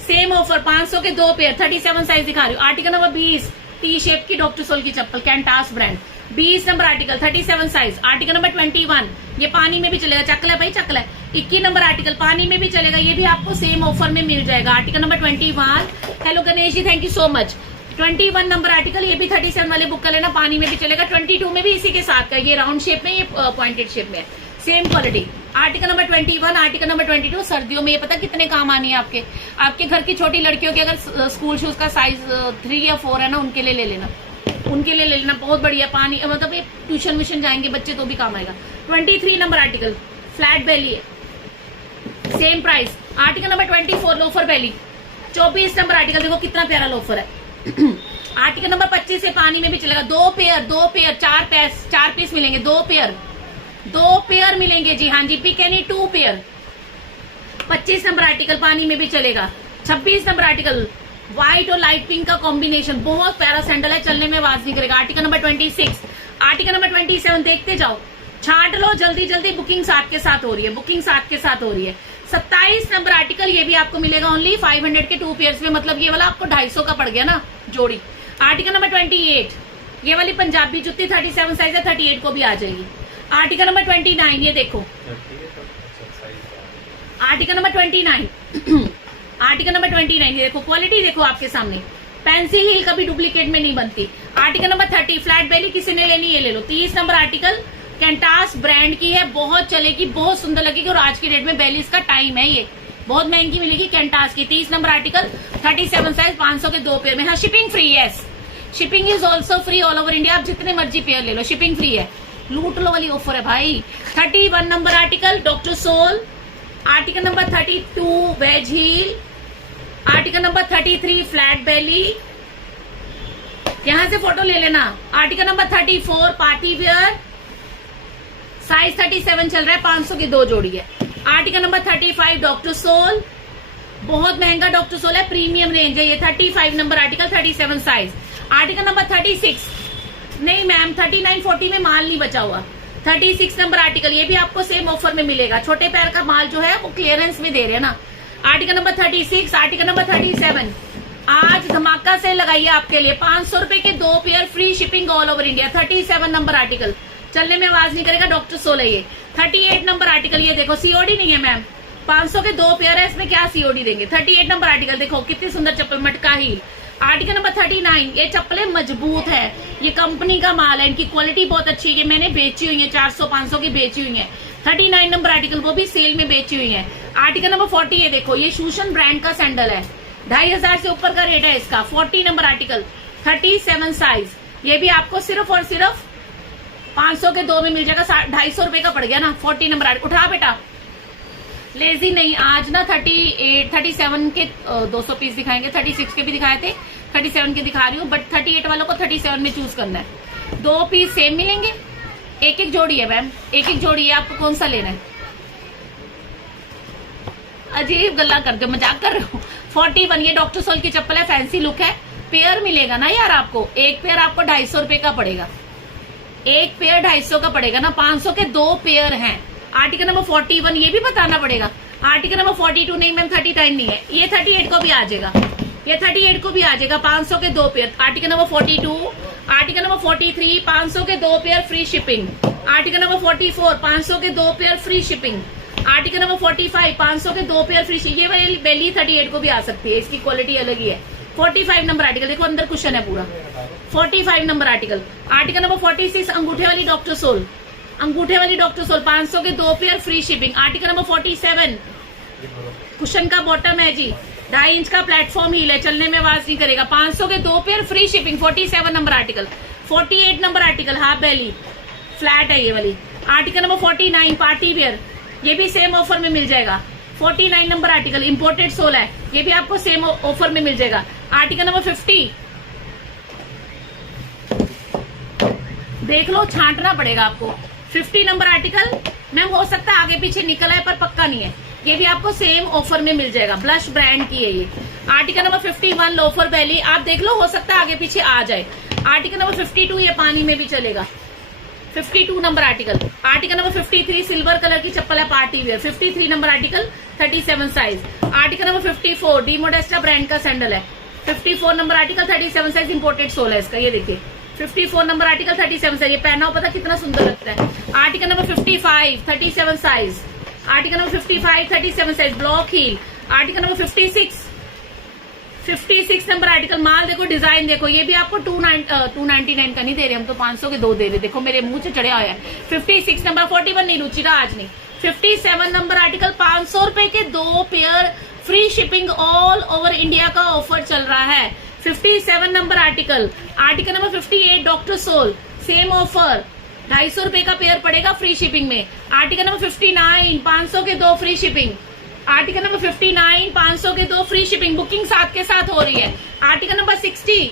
same offer 500 के 2 पेयर, 37 साइज दिखा रही हूँ। आर्टिकल नंबर 20 टी शेप की डॉक्टर सोल की चप्पल, कैंटास brand, 20 number article 37 size. Article number 21 ये पानी में भी चलेगा, चक्ल है भाई चक्ल है। 21 नंबर आर्टिकल पानी में भी चलेगा, ये भी आपको सेम ऑफर में मिल जाएगा। Article number 21, hello Ganesh ji thank you so much. 21 number article, ये भी 37 वाले बुक कर लेना, पानी में भी चलेगा। 22 में भी इसी के साथ का, ये राउंड शेप में, ये पॉइंटेड शेप में है, same quality. Article number 21, article number 22 सर्दियों में ये पता कितने काम आनी है आपके, आपके घर की छोटी लड़कियों के अगर स्कूल शूज का साइज 3 या 4 है ना, उनके लिए ले लेना, उनके लिए ले लेना, बहुत बढ़िया। पानी मतलब ये ट्यूशन व्यूशन जाएंगे बच्चे तो भी काम आएगा। 23 नंबर आर्टिकल फ्लैट बेली है, same price. Article number 24 loafer belly. 24 number article देखो कितना प्यारा लोफर है। आर्टिकल नंबर 25 से पानी में भी चलेगा, 2 पेयर 4 पीस मिलेंगे, 2 पेयर मिलेंगे जी, हाँ जी, pick any 2 pair. 25 number article पानी में भी चलेगा। 26 नंबर आर्टिकल व्हाइट और लाइट पिंक का कॉम्बिनेशन, बहुत प्यारा सैंडल है, चलने में आवाज नहीं करेगा। आर्टिकल नंबर 26, आर्टिकल नंबर 27 देखते जाओ, छांट लो जल्दी जल्दी, बुकिंग साथ के साथ हो रही है, बुकिंग साथ के साथ हो रही है। 27 नंबर आर्टिकल, ये भी आपको मिलेगा ओनली 500 के 2 पेयर्स में, मतलब ये वाला आपको 250 का पड़ गया ना जोड़ी। आर्टिकल नंबर 28, ये वाली पंजाबी जुत्ती 37 साइज है, 38 को भी आ जाएगी। आर्टिकल नंबर 29, ये देखो आर्टिकल नंबर 29 आर्टिकल नंबर 29, ये देखो क्वालिटी देखो आपके सामने, पेंसिल हील कभी डुप्लीकेट में नहीं बनती। आर्टिकल नंबर 30 फ्लैट बेली, किसी ने लेनी ये ले लो। 30 नंबर आर्टिकल कैंटास ब्रांड की है, बहुत चलेगी, बहुत सुंदर लगेगी, और आज के डेट में बेलीज का टाइम है, ये बहुत महंगी मिलेगी कैंटास की। 30 नंबर आर्टिकल 37 साइज, 500 के 2 पेयर में। हाँ शिपिंग फ्री है, shipping is also free all over India, आप जितने मर्जी पेयर ले लो, शिपिंग फ्री है, लूट लो वाली ऑफर है भाई। 31 number article doctor sole, article number 32 wedge heel, article number 33 flat बेली, यहां से फोटो ले लेना। Article number 34 party wear, size 37 चल रहा है, 500 की 2 जोड़ी है। आर्टिकल नंबर 35 डॉक्टर सोल, बहुत महंगा डॉक्टर सोल है, प्रीमियम रेंज है ये। 35 number article 37 size. Article number 36, नहीं मैम 39 40 में माल नहीं बचा हुआ। 36 नंबर आर्टिकल, ये भी आपको सेम ऑफर में मिलेगा, छोटे पैर का माल जो है वो क्लियरेंस में दे रहे हैं ना। आर्टिकल नंबर 36, आर्टिकल नंबर 37, आज धमाका सेल लगाइए आपके लिए, 500 रुपए के 2 pair, free shipping all over India. 37 number article, चलने में आवाज नहीं करेगा, डॉक्टर सोल है ये। 38 नंबर आर्टिकल, ये देखो सीओडी नहीं है मैम, 500 के 2 पेयर है, इसमें क्या सीओडी देंगे। 38 नंबर आर्टिकल देखो कितनी सुंदर चप्पल, मटका हील। आर्टिकल नंबर 39, ये चप्पलें मजबूत है, ये कंपनी का माल है, इनकी क्वालिटी बहुत अच्छी है, ये मैंने बेची हुई है, 400-500 की बेची हुई है। 39 नंबर आर्टिकल, वो भी सेल में बेची हुई है। आर्टिकल नंबर 40, ये देखो ये शूशन ब्रांड का सैंडल है, 2500 से ऊपर का रेट है इसका। 40 नंबर आर्टिकल 37 साइज, ये भी आपको सिर्फ और सिर्फ 500 के 2 में मिल जाएगा, 250 रुपए का पड़ गया ना। 40 नंबर आर्टिकल, उठा बेटा, लेजी नहीं, आज ना 37 के 200 पीस दिखाएंगे, 36 के भी दिखाए थे, 37 के दिखा रही हूँ, बट 38 वालों को 37 में चूज करना है। 2 पीस सेम मिलेंगे, एक जोड़ी है मैम, एक जोड़ी है, आपको कौन सा लेना है? अजीब गल्ला कर दो, मजाक कर रहे हो। 41, ये डॉक्टर सोल की चप्पल है, फैंसी लुक है, पेयर मिलेगा ना यार आपको, एक पेयर आपको 250 रुपए का पड़ेगा, एक पेयर 250 का पड़ेगा ना, 500 के 2 पेयर हैं। आर्टिकल नंबर 41, ये भी बताना पड़ेगा। आर्टिकल नंबर 42 नहीं मैम, 39 नहीं है, ये 38 को भी आ जाएगा, ये 38 को भी आ जाएगा, 500 के 2 pair. Article number 42, article number 43, 500 के 2 pair free shipping. Article number 44, 500 के 2 pair free shipping. Article number 45, 500 के 2 पेयर फ्री शिपिंग। ये वाली बेली 38 को भी आ सकती है, इसकी क्वालिटी अलग ही है। 45 नंबर आर्टिकल, देखो अंदर कुशन है पूरा। 45 नंबर आर्टिकल। आर्टिकल नंबर 46, अंगूठे वाली डॉक्टर सोल, अंगूठे वाली डॉक्टर सोल, 500 के 2 pair free shipping. Article number 47, cushion का बॉटम है जी, 2.5 इंच का प्लेटफॉर्म हील है, चलने में आवाज नहीं करेगा, 500 के 2 pair free shipping. 47 number article. 48 number article, half belly flat है ये वाली। आर्टिकल नंबर 49, पार्टी वेयर, ये भी सेम ऑफर में मिल जाएगा। 49 नंबर आर्टिकल, इंपोर्टेड सोल है, ये भी आपको सेम ऑफर में मिल जाएगा। आर्टिकल नंबर 50, देख लो, छांटना पड़ेगा आपको। 50 नंबर आर्टिकल मैम हो सकता है आगे पीछे निकल आए पर पक्का नहीं है, ये भी आपको सेम ऑफर में मिल जाएगा, ब्लश ब्रांड की है ये। आर्टिकल नंबर 51 लोफर बेली, आप देख लो, हो सकता है आगे पीछे आ जाए। आर्टिकल नंबर 52 ये पानी में भी चलेगा। 52 number article. Article number 53 silver colour की चप्पल है, party wear. 53 number article 37 size. Article number 54 D Modesta brand का सैंडल है। 54 number article 37 size, imported sole है इसका, ये देखिए 54 नंबर आर्टिकल 37 साइज, ये पहना हो पता कितना सुंदर लगता है। Article number 55 37 size. Article number 55 37 size, block heel. Article number 56 number article, माल देखो, डिजाइन देखो, ये भी आपको 299 का नहीं दे रहे हम तो 500 के 2 दे रहे, देखो मेरे मुंह से चढ़ा हुआ है। 56 नंबर 41 नहीं रुचिरा आज नहीं। 57 नंबर आर्टिकल 500 रुपए के 2 pair, free shipping all over India का ऑफर चल रहा है। 57 number article. Article number 58 doctor soul, same offer, 250 रुपए का पेयर पड़ेगा फ्री शिपिंग में। आर्टिकल नंबर 59 500 के 2 फ्री शिपिंग। आर्टिकल नंबर 59 500 के 2 फ्री शिपिंग, बुकिंग साथ के साथ हो रही है। आर्टिकल नंबर 60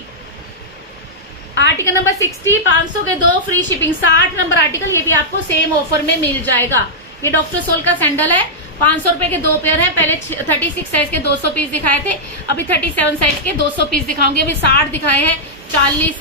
500 के 2 फ्री शिपिंग। 60 नंबर आर्टिकल, ये भी आपको सेम ऑफर में मिल जाएगा। ये डॉक्टर सोल का सैंडल है, 500 रुपए के 2 पेयर है। पहले 36 साइज के 200 पीस दिखाए थे, अभी 37 साइज के 200 पीस दिखाऊंगी। अभी 60 दिखाए हैं,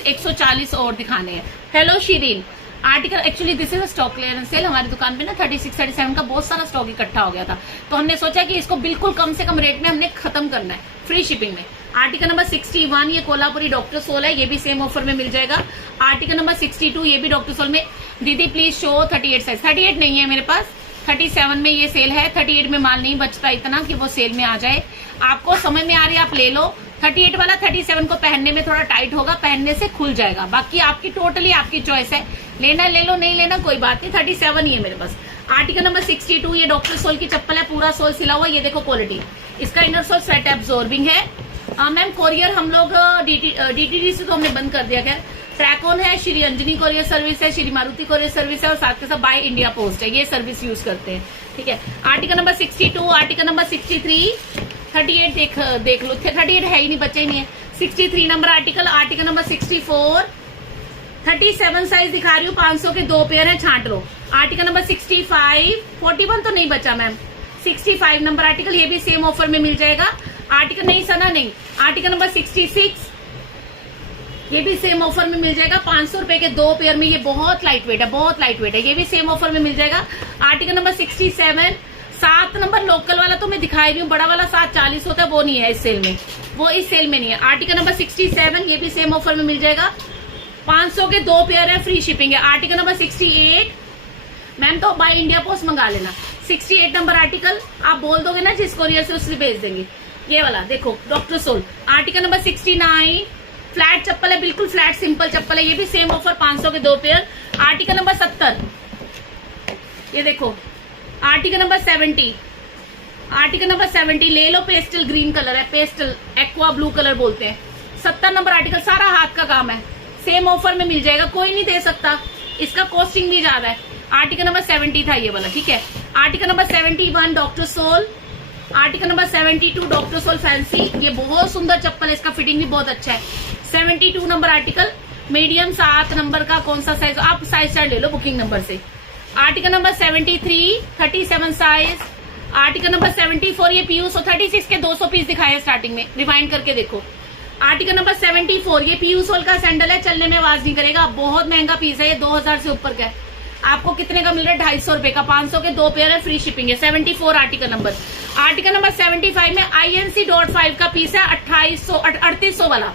140 और दिखाने हैं। Hello Shireen, article actually this is stock clearance sale. हमारी दुकान पे ना 36 37 का बहुत सारा स्टॉक इकट्ठा हो गया था, तो हमने सोचा कि इसको बिल्कुल कम से कम रेट में हमने खत्म करना है फ्री शिपिंग में। आर्टिकल नंबर 61 ये कोल्हापुरी डॉक्टर सोल है, ये भी सेम ऑफर में मिल जाएगा। आर्टिकल नंबर 62 ये भी डॉक्टर सोल में। दीदी प्लीज शो 38 साइज। 38 नहीं है मेरे पास, 37 में ये सेल है। 38 में माल नहीं बचता इतना कि वो सेल में आ जाए। आपको समझ में आ रही है, आप ले लो। 38 वाला 37 को पहनने में थोड़ा टाइट होगा, पहनने से खुल जाएगा। बाकी आपकी टोटली आपकी चॉइस है, लेना ले लो, नहीं लेना कोई बात नहीं। 37 ही है मेरे पास। आर्टिकल नंबर 62 ये डॉक्टर सोल की चप्पल है, पूरा सोल सिला हुआ, ये देखो क्वालिटी। इसका इनर सोल स्वेट एब्जॉर्बिंग है। मैम कोरियर हम लोग डीटीडी से तो हमने बंद कर दिया। खैर ट्रैकोन है, श्री अंजनी कोरियर सर्विस है, श्री मारुति कोरियर सर्विस है, और साथ के साथ बाय इंडिया पोस्ट है, ये सर्विस यूज करते हैं। ठीक है। आर्टिकल नंबर 62, आर्टिकल नंबर 63, 38 देख लो, 38 है ही नहीं, बच्चे ही नहीं है। 63 number article. Article number 64 37 size दिखा रही हूँ, 500 के 2 पेयर है, छांट लो। आर्टिकल नंबर 65 41 तो नहीं बचा मैम। 65 नंबर आर्टिकल, ये भी सेम ऑफर में मिल जाएगा। आर्टिकल नहीं सना नहीं। आर्टिकल नंबर 66 ये भी सेम ऑफर में मिल जाएगा, 500 रुपए के 2 पेयर में। ये बहुत लाइट वेट है, बहुत लाइट वेट है, ये भी सेम ऑफर में मिल जाएगा। आर्टिकल नंबर 67 7 नंबर लोकल वाला तो मैं दिखाई रही हूँ, बड़ा वाला 740 होता है, वो नहीं है इस सेल में, वो इस सेल में नहीं है। आर्टिकल नंबर 67 ये भी सेम ऑफर में मिल जाएगा, 500 के 2 पेयर है, फ्री शिपिंग है। आर्टिकल नंबर 68 मैम तो बाय इंडिया पोस्ट मंगा लेना। 68 नंबर आर्टिकल आप बोल दोगे ना जिस कोरियर से, उससे भेज देंगे। ये वाला देखो doctor sole. Article number 69 flat चप्पल है, बिल्कुल फ्लैट सिंपल चप्पल है, ये भी सेम ऑफर, 500 के 2 पेयर। आर्टिकल नंबर 70 ये देखो। आर्टिकल नंबर 70 ले लो, पेस्टल ग्रीन कलर है, पेस्टल एक्वा ब्लू कलर बोलते हैं। 70 नंबर आर्टिकल, सारा हाथ का काम है, सेम ऑफर में मिल जाएगा, कोई नहीं दे सकता, इसका कॉस्टिंग भी ज्यादा है। आर्टिकल नंबर 70 था ये वाला, ठीक है। Article number 71 doctor sole. Article number 72 doctor soul fancy, ये बहुत सुंदर चप्पल है, इसका फिटिंग भी बहुत अच्छा है। 72 नंबर आर्टिकल, मीडियम 7 नंबर का कौन सा साइज, आप साइज चार्ट ले लो बुकिंग नंबर से। Article number 73 37 size. Article number 74 ये पीयूष 36 के 200 पीस दिखाए स्टार्टिंग में, रिवाइंड करके देखो। आर्टिकल नंबर 74 ये पीयूष सोल का सैंडल है, चलने में आवाज नहीं करेगा, बहुत महंगा पीस है, ये 2000 से ऊपर का है। आपको कितने का मिल रहा है, 250 रुपए का, 500 के 2 पेयर है, फ्री शिपिंग है। 74 आर्टिकल नंबर। आर्टिकल नंबर 75 में INC.5 का पीस है, 3800 वाला,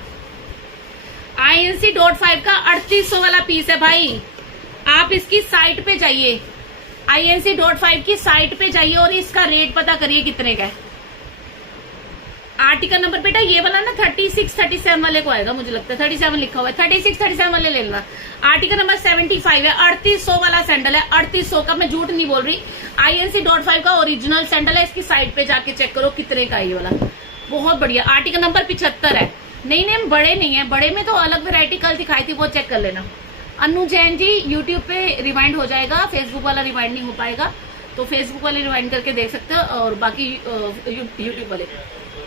INC.5 का 3800 वाला पीस है भाई। आप इसकी साइट पे जाइए, INC.5 की साइट पे जाइए और इसका रेट पता करिए कितने का है। आर्टिकल नंबर बेटा ये वाला ना 36 37 वाले को आएगा, मुझे लगता है 37 लिखा हुआ है, 36 37 वाले ले लेना। आर्टिकल नंबर 75 है, 3800 वाला सैंडल है, 3800 का, मैं झूठ नहीं बोल रही, INC.5 का ओरिजिनल सैंडल है, इसकी साइट पे जाके चेक करो कितने का ये वाला, बहुत बढ़िया। आर्टिकल नंबर 75 है, नहीं बड़े नहीं है, बड़े में तो अलग वैरायटी कल दिखाई थी, वो चेक कर लेना। अनु जैन जी यूट्यूब पे रिवाइंड हो जाएगा, फेसबुक वाला रिवाइंड नहीं हो पाएगा, तो फेसबुक वाले रिवाइंड करके देख सकते हो, और बाकी यूट्यूब वाले।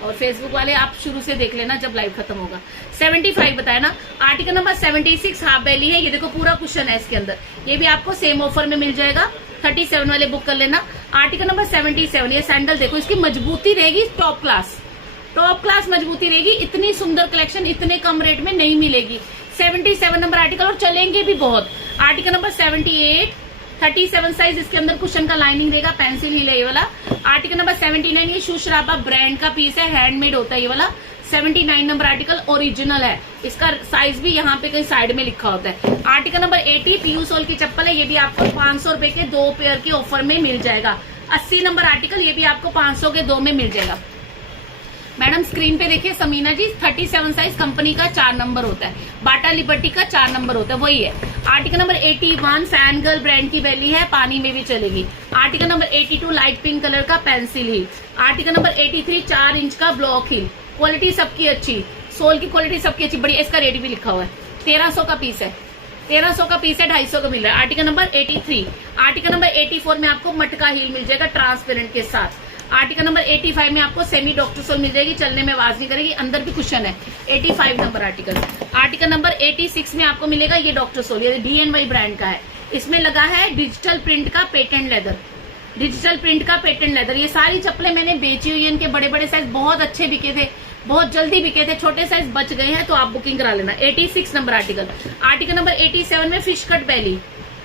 और फेसबुक वाले आप शुरू से देख लेना जब लाइव खत्म होगा। 75 बताया ना। आर्टिकल नंबर 76 हाफ बेली है, ये देखो पूरा कुशन है इसके अंदर, ये भी आपको सेम ऑफर में मिल जाएगा। 37 वाले बुक कर लेना। आर्टिकल नंबर 77, ये सैंडल देखो, इसकी मजबूती रहेगी टॉप क्लास मजबूती रहेगी। इतनी सुंदर कलेक्शन इतने कम रेट में नहीं मिलेगी। 77 नंबर आर्टिकल, और चलेंगे भी बहुत। आर्टिकल नंबर 78, 37 साइज, इसके अंदर कुशन का लाइनिंग देगा, पेंसिल ही ये वाला। आर्टिकल नंबर 79, ये शूशराबा ब्रांड का पीस है, हैंडमेड होता है ये वाला। 79 नंबर आर्टिकल ओरिजिनल है, इसका साइज भी यहाँ पे कहीं साइड में लिखा होता है। आर्टिकल नंबर 80, पीयू सोल की चप्पल है, ये भी आपको 500 रुपए के 2 पेयर के ऑफर में मिल जाएगा। 80 नंबर आर्टिकल, ये भी आपको 500 के 2 में मिल जाएगा। मैडम स्क्रीन पे देखिए समीना जी, 37 साइज कंपनी का 4 नंबर होता है, बाटा लिबर्टी का 4 नंबर होता है, वही है। Article number 81, fan girl brand की बेली है, पानी में भी चलेगी। Article number 82, light pink colour का पेंसिल हिल। आर्टिकल नंबर 83, 4 इंच का ब्लॉक हिल, क्वालिटी सबकी अच्छी, सोल की क्वालिटी सबकी अच्छी, बढ़िया। इसका रेट भी लिखा हुआ है, 1300 का पीस है, 1300 का पीस है, 250 का मिल रहा है। Article number 83। आर्टिकल नंबर 84 में आपको मटका हील मिल जाएगा ट्रांसपेरेंट के साथ। आर्टिकल नंबर 85 में आपको सेमी डॉक्टर सोल मिल जाएगी, चलने में आवाज नहीं करेगी, अंदर भी कुशन है। 85 नंबर आर्टिकल। आर्टिकल नंबर 86 में आपको मिलेगा ये डॉक्टर सोल, ये DNY ब्रांड का है, इसमें लगा है डिजिटल प्रिंट का पेटेंट लेदर, डिजिटल प्रिंट का पेटेंट लेदर। ये सारी चप्पलें मैंने बेची हुई है, इनके बड़े बड़े साइज बहुत अच्छे बिके थे, बहुत जल्दी बिके थे, छोटे साइज बच गए हैं तो आप बुकिंग करा लेना। 86 नंबर आर्टिकल। आर्टिकल नंबर 87 में फिश कट बेली।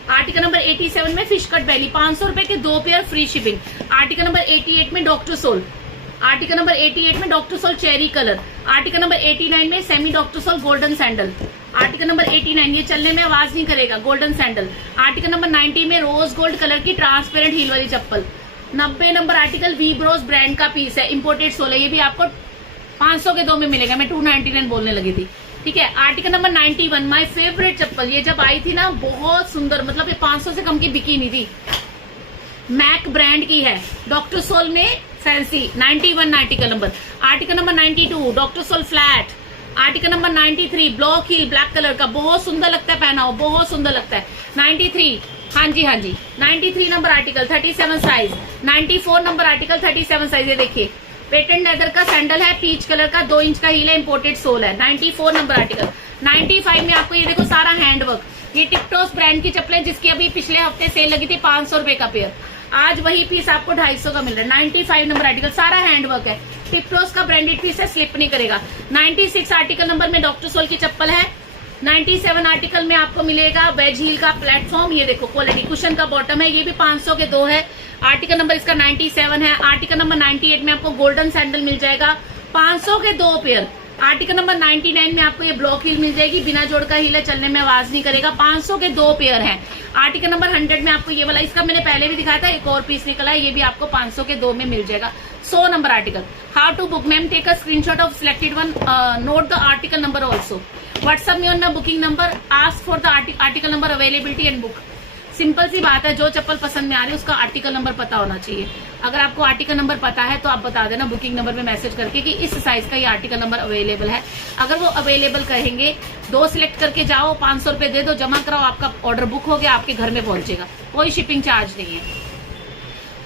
आर्टिकल नंबर 87 में फिश कट बेली, 500 रुपए के 2 pair free shipping. Article number 88 में डॉक्टर सोल। आर्टिकल नंबर 88 में doctor soul cherry colour. Article number 89 में semi doctor soul golden sandal. Article number 89, ये चलने में आवाज नहीं करेगा, गोल्डन सैंडल। आर्टिकल नंबर 90 में रोज गोल्ड कलर की ट्रांसपेरेंट हील वाली चप्पल। 90 नंबर आर्टिकल वीब्रोस ब्रांड का पीस है, इंपोर्टेड सोल है, ये भी आपको 500 के 2 में मिलेगा, मैं 299 बोलने लगी थी, ठीक है। आर्टिकल नंबर 91, माय फेवरेट चप्पल, ये जब आई थी ना बहुत सुंदर, मतलब ये 500 से कम की बिकी नहीं थी, मैक ब्रांड की है, डॉक्टर सोल में fancy. 91 article number. Article number 92, doctor sole flat. Article number 93, block heal black colour का, बहुत सुंदर लगता है, पहना हो बहुत सुंदर लगता है। 93, हाँ जी 93 number article, 37 size. 94 number article, 37 size, ये देखिए पेटेंट लेदर का सैंडल है, पीच कलर का, 2 इंच का हील है, इंपोर्टेड सोल है। 94 नंबर आर्टिकल। 95 में आपको ये देखो सारा हैंडवर्क, ये टिपटॉस ब्रांड की चप्पलें जिसकी अभी पिछले हफ्ते सेल लगी थी 500 रुपए का पेयर, आज वही पीस आपको 250 का मिल रहा है। 95 नंबर आर्टिकल, सारा हैंडवर्क है, टिपटॉस का ब्रांडेड पीस है, स्लिप नहीं करेगा। 96 आर्टिकल नंबर में डॉक्टर सोल की चप्पल है। 97 आर्टिकल में आपको मिलेगा वेज हील का प्लेटफॉर्म, ये देखो क्वालिटी, कुशन का बॉटम है, ये भी 500 के 2 है। आर्टिकल नंबर इसका 97 है। आर्टिकल नंबर 98 में आपको गोल्डन सैंडल मिल जाएगा, 500 के 2 पेयर। आर्टिकल नंबर 99 में आपको ये ब्लॉक हील मिल जाएगी, बिना जोड़ का हील है, चलने में आवाज नहीं करेगा, 500 के 2 पेयर हैं। आर्टिकल नंबर 100 में आपको ये वाला, इसका मैंने पहले भी दिखाया था, एक और पीस निकला है, ये भी आपको 500 के 2 में मिल जाएगा। 100 number article. How to book, ma'am take a screenshot of selected one, note the article number also, WhatsApp में on the booking number, ask for the article number availability and book. Simple सी बात है, जो चप्पल पसंद में आ रही है उसका आर्टिकल नंबर पता होना चाहिए। अगर आपको आर्टिकल नंबर पता है तो आप बता देना बुकिंग नंबर में मैसेज करके कि इस साइज का ये आर्टिकल नंबर अवेलेबल है। अगर वो अवेलेबल कहेंगे, 2 सिलेक्ट करके जाओ, 500 रुपए दे दो, जमा कराओ, आपका ऑर्डर बुक हो गया, आपके घर में पहुंचेगा, कोई शिपिंग चार्ज नहीं है।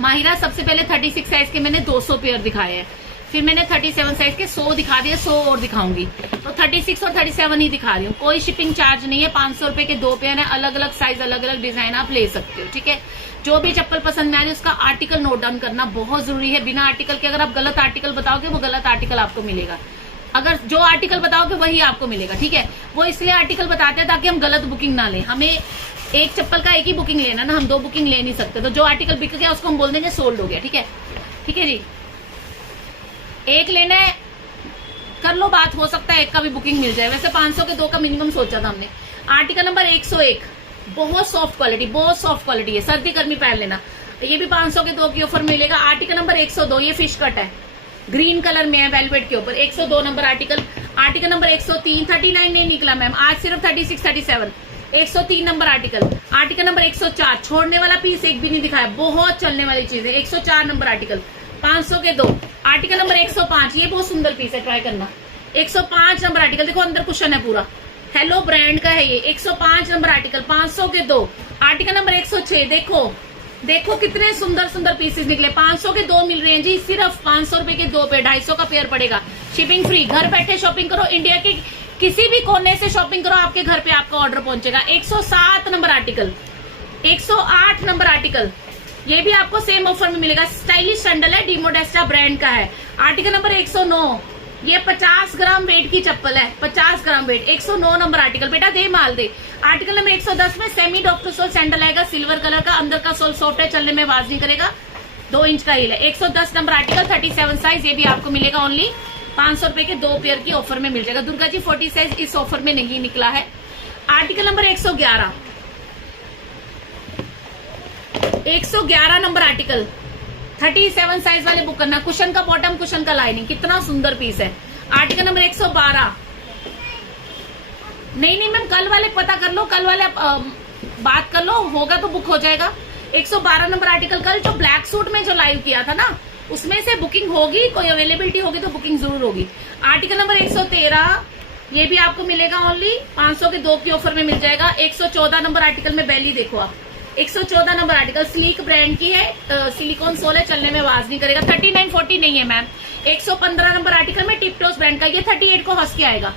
माहिरा, सबसे पहले 36 साइज के मैंने 200 पेयर दिखाए हैं, फिर मैंने 37 साइज के 100 दिखा दिए, 100 और दिखाऊंगी, तो 36 और 37 ही दिखा रही हूँ, कोई शिपिंग चार्ज नहीं है। 500 रुपए के 2 पेयर है, अलग अलग साइज, अलग अलग डिजाइन आप ले सकते हो, ठीक है। जो भी चप्पल पसंद में आ रही है उसका आर्टिकल नोट डाउन करना बहुत जरूरी है। बिना आर्टिकल के अगर आप गलत आर्टिकल बताओगे, वो गलत आर्टिकल आपको मिलेगा। अगर जो आर्टिकल बताओगे वही आपको मिलेगा, ठीक है। वो इसलिए आर्टिकल बताते हैं ताकि हम गलत बुकिंग ना लें, हमें एक चप्पल का एक ही बुकिंग लेना ना, हम 2 बुकिंग ले नहीं सकते। तो जो आर्टिकल बिक गया उसको हम बोल देंगे सोल्ड हो गया, ठीक है, ठीक है जी। एक लेना है, कर लो बात, हो सकता है एक का भी बुकिंग मिल जाए, वैसे 500 के 2 का मिनिमम सोचा था हमने। आर्टिकल नंबर 101, बहुत सॉफ्ट क्वालिटी, बहुत सॉफ्ट क्वालिटी है, सर्दी गर्मी पहन लेना, ये भी 500 के 2 की ऑफर मिलेगा। आर्टिकल नंबर 102, ये फिश कट है, ग्रीन कलर में है, वेलवेट के ऊपर, 102 नंबर आर्टिकल। आर्टिकल नंबर 103, 39 नहीं निकला मैम, आज सिर्फ 36 37। 103 नंबर आर्टिकल। आर्टिकल नंबर 104, छोड़ने वाला पीस एक भी नहीं दिखाया, बहुत चलने वाली चीज है। 104 नंबर आर्टिकल, 500 के 2। आर्टिकल नंबर 105, ये बहुत सुंदर पीस है, ट्राई करना। 105 नंबर आर्टिकल, देखो अंदर कुशन है पूरा, हेलो ब्रांड का है ये। 105 नंबर आर्टिकल, 500 के 2। आर्टिकल नंबर 106, देखो देखो कितने सुंदर सुंदर पीसेस निकले। 500 के 2 मिल रहे हैं जी, सिर्फ 500 रुपए के 2 पेयर, 250 का पेयर पड़ेगा। शिपिंग फ्री, घर बैठे शॉपिंग करो, इंडिया के किसी भी कोने से शॉपिंग करो, आपके घर पे आपका ऑर्डर पहुंचेगा। 107 नंबर आर्टिकल, 108 नंबर आर्टिकल, ये भी आपको सेम ऑफर में मिलेगा। स्टाइलिश सैंडल है, डिमोडेस्टा ब्रांड का है। आर्टिकल नंबर 109, ये 50 ग्राम वेट की चप्पल है, 50 ग्राम वेट, 109 नंबर आर्टिकल। बेटा दे माल दे। आर्टिकल नंबर 110 में सेमी डॉक्टर सोल सैंडल आएगा, सिल्वर कलर का, अंदर का सोल सॉफ्ट है, चलने में आवाज नहीं करेगा, 2 इंच का हील है। 110 नंबर आर्टिकल, 37 साइज, ये भी आपको मिलेगा ओनली 500 रुपए के 2 पेयर की ऑफर में मिल जाएगा। दुर्गा जी 40 साइज इस ऑफर में नहीं निकला है। Article number 111, 111 number article, 37 size वाले बुक करना। कुशन का बॉटम, कुशन का लाइनिंग, कितना सुंदर पीस है। आर्टिकल नंबर 112, नहीं मैम कल वाले पता कर लो, कल वाले बात कर लो, होगा तो बुक हो जाएगा। 112 नंबर आर्टिकल, कल जो ब्लैक सूट में जो लाइव किया था ना, उसमें से बुकिंग होगी, कोई अवेलेबिलिटी होगी तो बुकिंग जरूर होगी। आर्टिकल नंबर 113, ये भी आपको मिलेगा ओनली 500 के 2 की ऑफर में मिल जाएगा। 114 नंबर आर्टिकल में बेली देखो आप, 114 नंबर आर्टिकल, स्लीक ब्रांड की है, सिलिकॉन सोल है, चलने में आवाज नहीं करेगा। 3940 नहीं है मैम। 115 नंबर आर्टिकल में टिपटोस ब्रांड का, ये 38 को हंस के आएगा।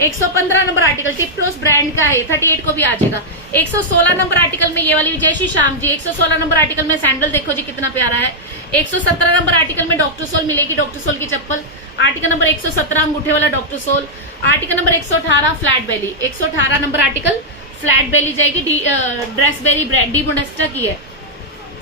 115 नंबर आर्टिकल टिपटोस ब्रांड का है, 38 को भी आ जाएगा। 116 नंबर आर्टिकल में ये वाली, जय श्री श्याम जी, 116 नंबर आर्टिकल में सैंडल देखो जी कितना प्यारा है। 117 नंबर आर्टिकल में डॉक्टर सोल मिलेगी, डॉक्टर सोल की चप्पल। आर्टिकल नंबर 117 अंगूठे वाला doctor sole. Article number 118 flat बेली, 118 नंबर आर्टिकल फ्लैट बेली जाएगी, ड्रेस बेली ब्रांड डिमोडेस्टा की है।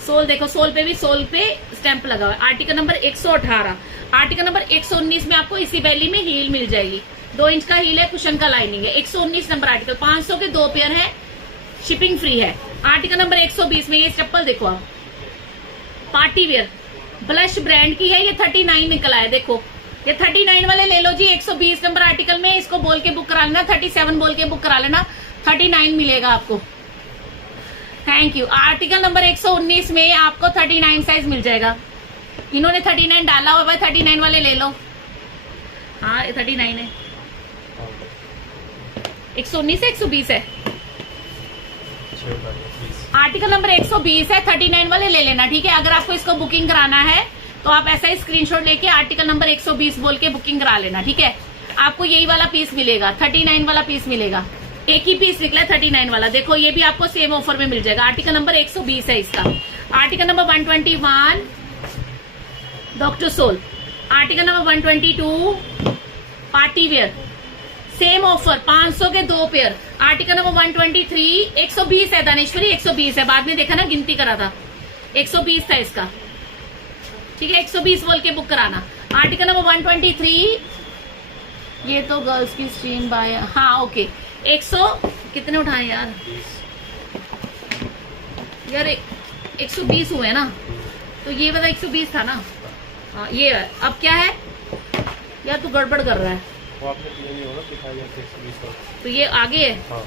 सोल देखो, सोल पे भी सोल पे स्टैंप लगा हुआ है। Article number 118। आर्टिकल नंबर 119 में आपको इसी बेली में हील मिल जाएगी, 2 इंच का हील है, कुशन का लाइनिंग है। 119 नंबर आर्टिकल, 500 के 2 पेयर है, शिपिंग फ्री है। आर्टिकल नंबर 120 में ये चप्पल देखो आप, पार्टी वेयर, ब्लश ब्रांड की है, ये 39 निकला है। देखो ये 39 वाले ले लो जी। 120 नंबर आर्टिकल में इसको बोल के बुक करा लेना, 37 बोल के बुक करा लेना, 39 मिलेगा आपको। Thank you. आर्टिकल नंबर 119 में आपको 39 साइज मिल जाएगा। इन्होंने 39 डाला हुआ है, 39 वाले ले लो। हाँ 39 है, 119 है, 120 है। आर्टिकल नंबर 120 है, 39 वाले ले लेना, ठीक है। अगर आपको इसको बुकिंग कराना है तो आप ऐसा ही स्क्रीनशॉट लेके आर्टिकल नंबर 120 बोल के बुकिंग करा लेना, ठीक है। आपको यही वाला पीस मिलेगा, 39 वाला पीस मिलेगा। एक ही पीस निकला है 39 वाला, देखो ये भी आपको सेम ऑफर में मिल जाएगा। आर्टिकल नंबर 120 है इसका। Article number 121 doctor sole. Article number 122 party wear, same offer, 500 के 2 पेयर। आर्टिकल नंबर 123 120 है दानेश्वरी, 120 है, बाद में देखा ना गिनती करा था, 120 था इसका, ठीक है। 120 बोल के बुक कराना। आर्टिकल नंबर 123, ये तो गर्ल्स की स्ट्रीम बाय, हाँ ओके। 100 कितने उठाए यार, 120 हुए ना, तो ये वाला 120 था ना। हाँ ये अब क्या है यार, तू गड़बड़ कर रहा है, वो आपने नहीं होगा दिखाया 120 तो ये आगे है। हाँ।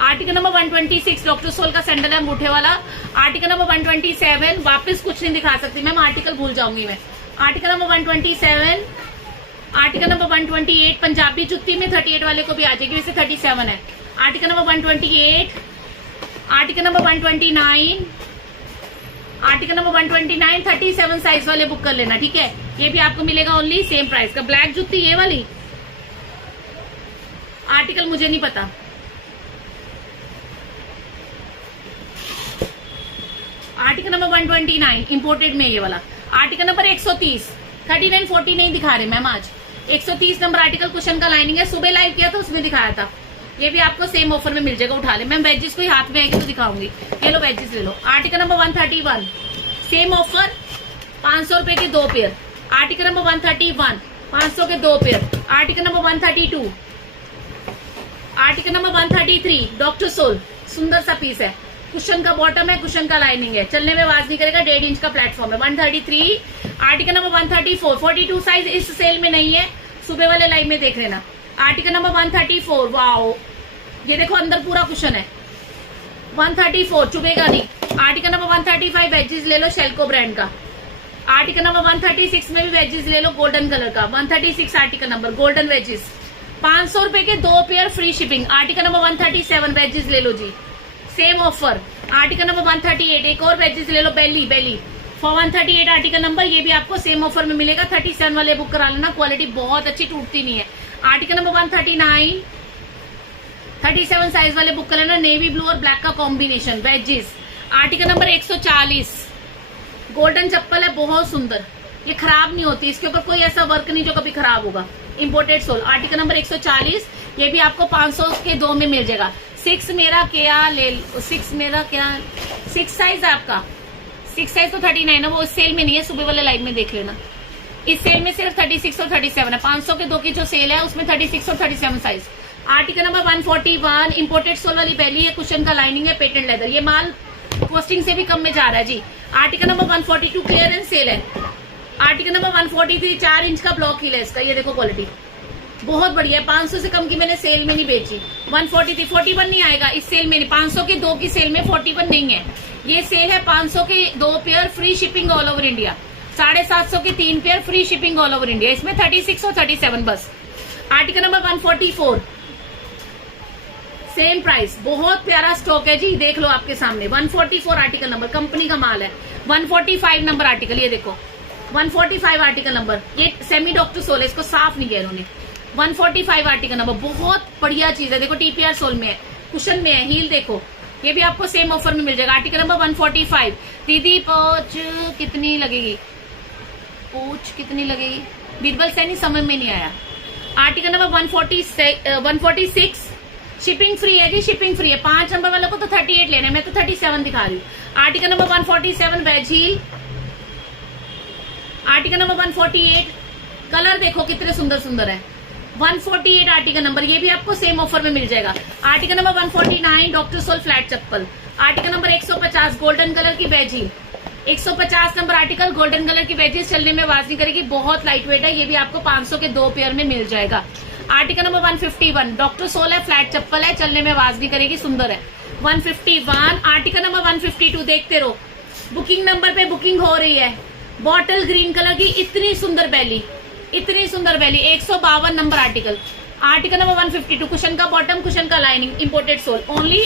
आर्टिकल नंबर 126 डॉक्टर सोल का सैंडल है अंगूठे वाला। आर्टिकल नंबर 127 वापस कुछ नहीं दिखा सकती मैम, आर्टिकल भूल जाऊंगी मैं। Article number 127, article number 128 Punjabi जुत्ती में 38 वाले को भी आ जाएगी, वैसे 37 है। Article number 128, article number 129, article number 129 37 size वाले बुक कर लेना, ठीक है। ये भी आपको मिलेगा ओनली सेम प्राइस का। ब्लैक जुत्ती ये वाली, आर्टिकल मुझे नहीं पता। आर्टिकल नंबर 129 इंपोर्टेड में ये वाला। आर्टिकल नंबर 130, 3940 नहीं दिखा रहे मैम आज। 130 नंबर आर्टिकल कुशन का लाइनिंग है, सुबह लाइव किया था उसमें दिखाया था। ये भी आपको सेम ऑफर में मिल जाएगा, उठा ले मैम। वेजेस कोई हाथ में आएगी तो दिखाऊंगी, ये लो वेजेस ले लो। आर्टिकल नंबर 131 सेम ऑफर, 500 रुपए के 2 पेयर। आर्टिकल नंबर 131 500 के 2 pair. Article number 132, article number 133 doctor soul, सुंदर सा पीस है, कुशन का बॉटम है, कुशन का लाइनिंग है, चलने में आवाज नहीं करेगा, 1.5 इंच का प्लेटफॉर्म है। 133। आर्टिकल नंबर 134 42 साइज इस सेल में नहीं है, सुबह वाले लाइव में देख लेना। आर्टिकल नंबर 134, वाओ ये देखो अंदर पूरा कुशन है। 134 चुभेगा नहीं। आर्टिकल नंबर 135 वेजेस ले लो शेल्को ब्रांड का। आर्टिकल नंबर 136 में भी वेजेस ले लो गोल्डन कलर का। 136 आर्टिकल नंबर गोल्डन वेजेस, 500 रुपए के 2 pair free shipping. Article number 137 wages ले लो जी, सेम ऑफर आर्टिकल नंबर 138, एक और वेजेस ले लो, बेली फॉर 138 आर्टिकल नंबर, ये भी आपको सेम ऑफर में मिलेगा। 37 वाले बुक करा लेना, क्वालिटी बहुत अच्छी, टूटती नहीं है। आर्टिकल नंबर 139, 37 साइज वाले बुक कर लेना, नेवी ब्लू और ब्लैक का combination wedges. Article number 140, golden चप्पल है, बहुत सुंदर, ये खराब नहीं होती, इसके ऊपर कोई ऐसा वर्क नहीं जो कभी खराब होगा, इंपोर्टेड सोल। आर्टिकल नंबर 140, ये भी आपको 500 के 2 में मिल जाएगा। 6 मेरा क्या ले, 6 साइज आपका, 6 साइज तो 39 है, वो इस सेल में नहीं है, सुबह वाले लाइव में देख लेना। इस सेल में सिर्फ 36 और 37 है, 500 के 2 की जो सेल है उसमें 36 और 37 size. Article number 141, imported sole वाली पहली है, कुशन का लाइनिंग है, पेटेंट लेदर, ये माल कॉस्टिंग से भी कम में जा रहा है जी। आर्टिकल नंबर 142 क्लियरेंस सेल है। आर्टिकल नंबर 143, 4 इंच का ब्लॉक हील है इसका, ये देखो क्वालिटी बहुत बढ़िया है, 500 से कम की मैंने सेल में नहीं बेची। 143, 41 नहीं आएगा इस सेल में, 500 के 2 की सेल में 41 नहीं है, ये सेल है 500 के 2 pair free shipping all over India, 750 के 3 pair free shipping all over India, इसमें 36 और 37 बस। आर्टिकल नंबर 144, सेम प्राइस, बहुत प्यारा स्टॉक है जी, देख लो आपके सामने। 144 आर्टिकल नंबर, कंपनी का माल है। 145 नंबर आर्टिकल, ये देखो 145 आर्टिकल नंबर, ये सेमी डॉक्टर सोल है, इसको साफ नहीं किया इन्होंने। 145 आर्टिकल नंबर, बहुत बढ़िया चीज है, देखो टीपीआर सोल में है, कुशन में है, हील देखो, ये भी आपको सेम ऑफर में मिल जाएगा। आर्टिकल नंबर 145, दीदी पोच कितनी लगेगी, पोच कितनी लगेगी, बीरबल सैनी समझ में नहीं आया। आर्टिकल नंबर 146, शिपिंग फ्री है जी, शिपिंग फ्री है। 5 नंबर वालों को तो 38 लेना है, मैं तो 37 दिखा रही हूँ। Article number 147 wedge heel. Article number 148, colour देखो कितने सुंदर सुंदर है। 148 आर्टिकल नंबर, ये भी आपको सेम ऑफर में मिल जाएगा। Article number 149 doctor sole flat चप्पल। आर्टिकल नंबर 150 गोल्डन कलर की wedge heel. 150 number article, golden colour की वेजेस, चलने में आवाज नहीं करेगी, बहुत लाइट वेट है, ये भी आपको 500 के 2 पेयर में मिल जाएगा। आर्टिकल नंबर 151 डॉक्टर सोल है, फ्लैट चप्पल है, चलने में आवाज नहीं करेगी, सुंदर है। 151 आर्टिकल नंबर 152, देखते रहो, बुकिंग नंबर पे बुकिंग हो रही है। बॉटल ग्रीन कलर की इतनी सुंदर बैली, इतनी सुंदर belly, 152 number article. Article number 152, cushion का बॉटम, कुशन का लाइनिंग, इंपोर्टेड सोल, ओनली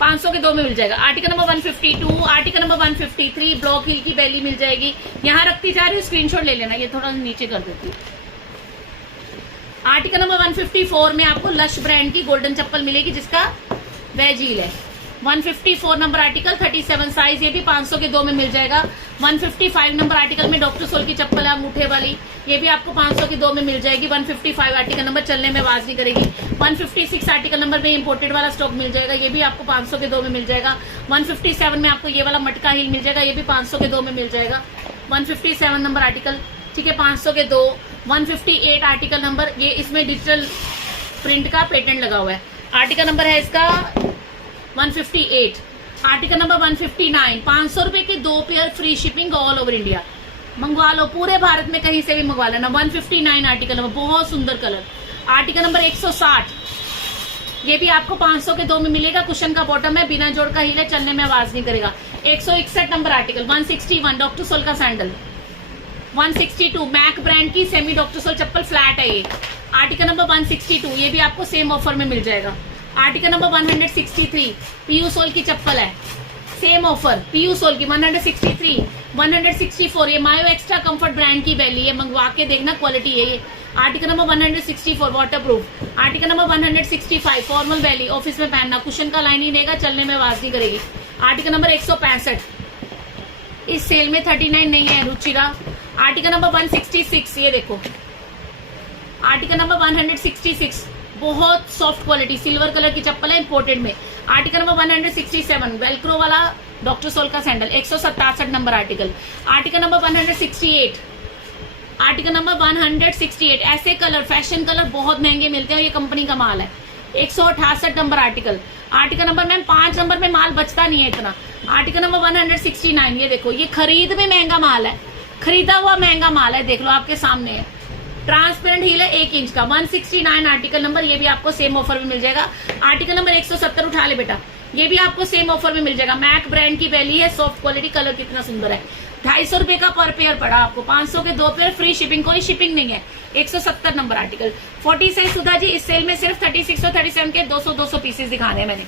500 के 2 में मिल जाएगा। Article number 152, article number 153 block heel की बैली मिल जाएगी। यहाँ रखती जा रही हूँ, स्क्रीनशॉट ले लेना, ये थोड़ा नीचे कर देती हूँ। आर्टिकल नंबर 154 में आपको लश ब्रांड की गोल्डन चप्पल मिलेगी, जिसका वेज हील है। 154 नंबर आर्टिकल, 37 साइज, ये भी 500 के 2 में मिल जाएगा। 155 नंबर आर्टिकल में डॉक्टर सोल की चप्पल है, अंगूठे वाली, ये भी आपको 500 के 2 में मिल जाएगी। 155 आर्टिकल नंबर, चलने में आवाज नहीं करेगी। 156 आर्टिकल नंबर में इंपोर्टेड वाला स्टॉक मिल जाएगा, ये भी आपको 500 के 2 में मिल जाएगा। 157 में आपको ये वाला मटका हील मिल जाएगा, ये भी 500 के 2 में मिल जाएगा। 157 नंबर आर्टिकल, ठीक है, 500 के 2। 158 आर्टिकल नंबर, ये इसमें डिजिटल प्रिंट का पेटेंट लगा हुआ है। आर्टिकल नंबर है इसका 158। आर्टिकल नंबर 159, 500 रुपए के 2 pair free shipping all over India, मंगवा लो, पूरे भारत में कहीं से भी मंगवा लेना। 159 आर्टिकल नंबर, बहुत सुंदर कलर। आर्टिकल नंबर 160, ये भी आपको 500 के 2 में मिलेगा, कुशन का बॉटम है, बिना जोड़ का हील है, चलने में आवाज नहीं करेगा। 161 नंबर आर्टिकल। 161 डॉक्टर सोल का सैंडल। 162 मैक ब्रांड की सेमी डॉक्टर सोल चप्पल, फ्लैट है ये। आर्टिकल नंबर 162, ये भी आपको सेम ऑफर में मिल जाएगा। आर्टिकल नंबर 163 पीयू सोल की चप्पल है, सेम ऑफर, पीयू सोल की। 163, 164 ये मायो एक्स्ट्रा कंफर्ट ब्रांड की बैली है, मंगवा के देखना, क्वालिटी है ये। Article number 164 waterproof. Article number 165 formal belly, office में पहनना, कुशन का लाइनिंग रहेगा, चलने में आवाज नहीं करेगी। आर्टिकल नंबर 165, इस सेल में 39 नहीं है, रुचिरा। आर्टिकल नंबर 166, ये देखो, आर्टिकल नंबर 166, बहुत सॉफ्ट क्वालिटी, सिल्वर कलर की चप्पल है, इंपोर्टेड में। आर्टिकल नंबर 167 वेलक्रो वाला डॉक्टर सोल का sandal, 167 number article. Article number 168, article number 168, ऐसे कलर, फैशन कलर बहुत महंगे मिलते हैं, ये कंपनी का माल है। 168 number article. Article number ma'am 5 number में माल बचता नहीं है इतना। आर्टिकल नंबर 169, ये देखो, ये खरीद में महंगा माल है, खरीदा हुआ महंगा माल है, देख लो आपके सामने है, ट्रांसपेरेंट हील है 1 इंच का। 169 आर्टिकल नंबर, ये भी आपको सेम ऑफर में मिल जाएगा। आर्टिकल नंबर 170 उठा ले बेटा, ये भी आपको सेम ऑफर में मिल जाएगा। मैक ब्रांड की बैली है, सॉफ्ट क्वालिटी, कलर कितना सुंदर है। 250 रुपए का पर पेयर पड़ा आपको, 500 के 2 पेयर फ्री शिपिंग, कोई शिपिंग नहीं है। 170 number article. 40 size Sudha ji, इस सेल में सिर्फ 36 और 37 के 200 पीसेस दिखाने हैं मैंने।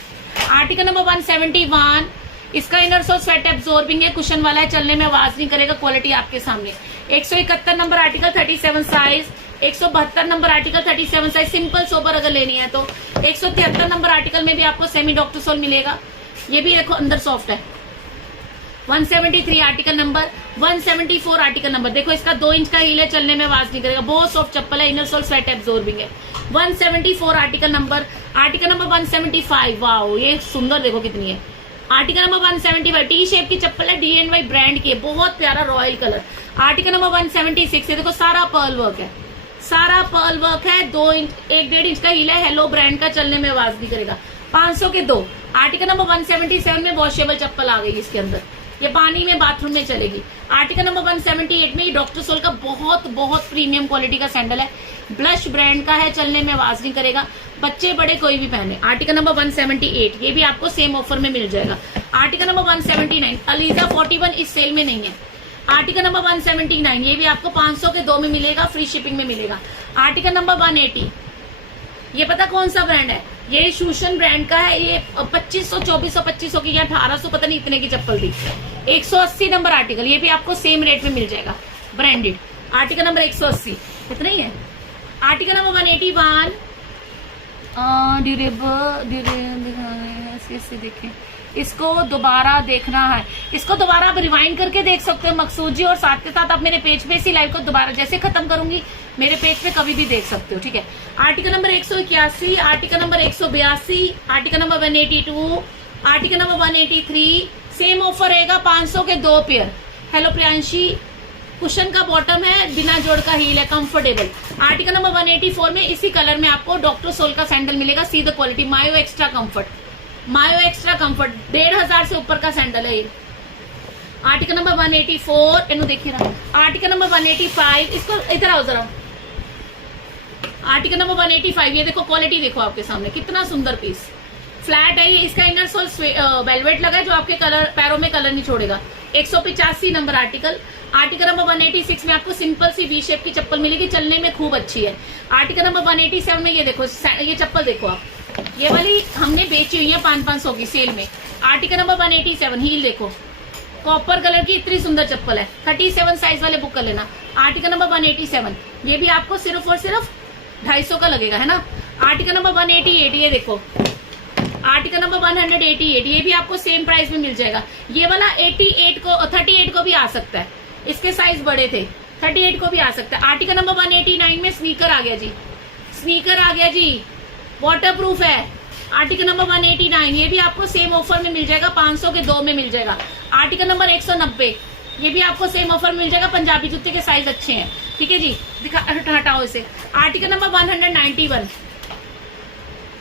आर्टिकल नंबर 171, इसका इनर सोल स्वेट एब्जॉर्बिंग है, कुशन वाला है, चलने में आवाज नहीं करेगा, क्वालिटी आपके सामने। 171 number article 37 size, 172 number article 37 size, simple sober अगर लेनी है तो। 173 नंबर आर्टिकल में भी आपको सेमी डॉक्टर सोल मिलेगा, ये भी देखो अंदर सॉफ्ट है। 173 आर्टिकल नंबर, 174 आर्टिकल नंबर, देखो इसका 2 इंच का हील है, चलने में आवाज नहीं करेगा, बहुत सॉफ्ट चप्पल है, इनर सोल स्वेट एब्जॉर्बिंग है। 174 article number, article number 175, wow ये सुंदर देखो कितनी है। आर्टिकल नंबर 175 टी शेप की चप्पल है, DNY ब्रांड की है, बहुत प्यारा रॉयल कलर। आर्टिकल नंबर 176, ये देखो सारा पर्ल वर्क है, सारा पर्ल वर्क है, 2 इंच 1.5 इंच का हील है, हेलो ब्रांड का, चलने में आवाज नहीं करेगा। 500 के 2। आर्टिकल नंबर 177 में वॉशेबल चप्पल आ गई इसके अंदर, ये पानी में बाथरूम में चलेगी। आर्टिकल नंबर 178 में डॉक्टर सोल का बहुत बहुत प्रीमियम क्वालिटी का सैंडल है, ब्लश ब्रांड का है, चलने में आवाज नहीं करेगा, बच्चे बड़े कोई भी पहने। आर्टिकल नंबर 178, ये भी आपको सेम ऑफर में मिल जाएगा। आर्टिकल नंबर 179, अलीजा 41 इस सेल में नहीं है। आर्टिकल नंबर 179, ये भी आपको 500 के 2 में मिलेगा, फ्री शिपिंग में मिलेगा। आर्टिकल नंबर 180, ये पता कौन सा ब्रांड है, ये शूशन ब्रांड का है, ये 2500 2400 2500 की या 1800 पता नहीं इतने की चप्पल थी। 180 नंबर आर्टिकल, ये भी आपको सेम रेट में मिल जाएगा, ब्रांडेड। आर्टिकल नंबर 180 इतना ही है। आर्टिकल नंबर 181 ड्यूरेबल देखें, इसको दोबारा देखना है, इसको दोबारा आप रिवाइंड करके देख सकते हो मकसूद जी, और साथ के साथ आप मेरे पेज पे इसी लाइव को दोबारा जैसे खत्म करूंगी मेरे पेज पे कभी भी देख सकते हो, ठीक है। Article number 181, article number 182, article number 182, article number 183, same offer रहेगा, 500 के 2 पेयर। हेलो प्रियांशी, कुशन का बॉटम है, बिना जोड़ का हील है, कंफर्टेबल। आर्टिकल नंबर 184 में इसी कलर में आपको डॉक्टर सोल का सैंडल मिलेगा, सी द क्वालिटी, मायो एक्स्ट्रा कंफर्ट, मायो एक्स्ट्रा कंफर्ट, 1500 से ऊपर का सैंडल है ये। आर्टिकल नंबर 184 इन्हों देखिए ना। आर्टिकल नंबर 185, इसको इधर आओ जरा। आर्टिकल नंबर 185, ये देखो क्वालिटी देखो आपके सामने, कितना सुंदर पीस, फ्लैट है ये, इसका इनर सोल वेलवेट लगा है जो आपके कलर पैरों में कलर नहीं छोड़ेगा। 185 नंबर आर्टिकल। आर्टिकल नंबर 186 में आपको सिंपल सी वी शेप की चप्पल मिलेगी, चलने में खूब अच्छी है। आर्टिकल नंबर 187 में ये देखो, ये चप्पल देखो आप, ये वाली हमने बेची हुई है 500 की सेल में। आर्टिकल नंबर 187, हील देखो, कॉपर कलर की इतनी सुंदर चप्पल है, 37 साइज वाले बुक कर लेना। आर्टिकल नंबर 187, ये भी आपको सिर्फ और सिर्फ 250 का लगेगा, है ना। आर्टिकल नंबर 188, ये देखो, आर्टिकल नंबर 188, ये भी आपको सेम प्राइस में मिल जाएगा। ये वाला 38 को भी आ सकता है, इसके साइज बड़े थे, 38 को भी आ सकता है। आर्टिकल नंबर 189 में स्नीकर आ गया जी, स्नीकर आ गया जी, वाटर प्रूफ है। आर्टिकल नंबर 189, ये भी आपको सेम ऑफर में मिल जाएगा, 500 के 2 में मिल जाएगा। आर्टिकल नंबर 190, ये भी आपको सेम ऑफर मिल जाएगा, पंजाबी जूते के साइज अच्छे हैं, ठीक है जी। हटाओ इसे। आर्टिकल नंबर 191,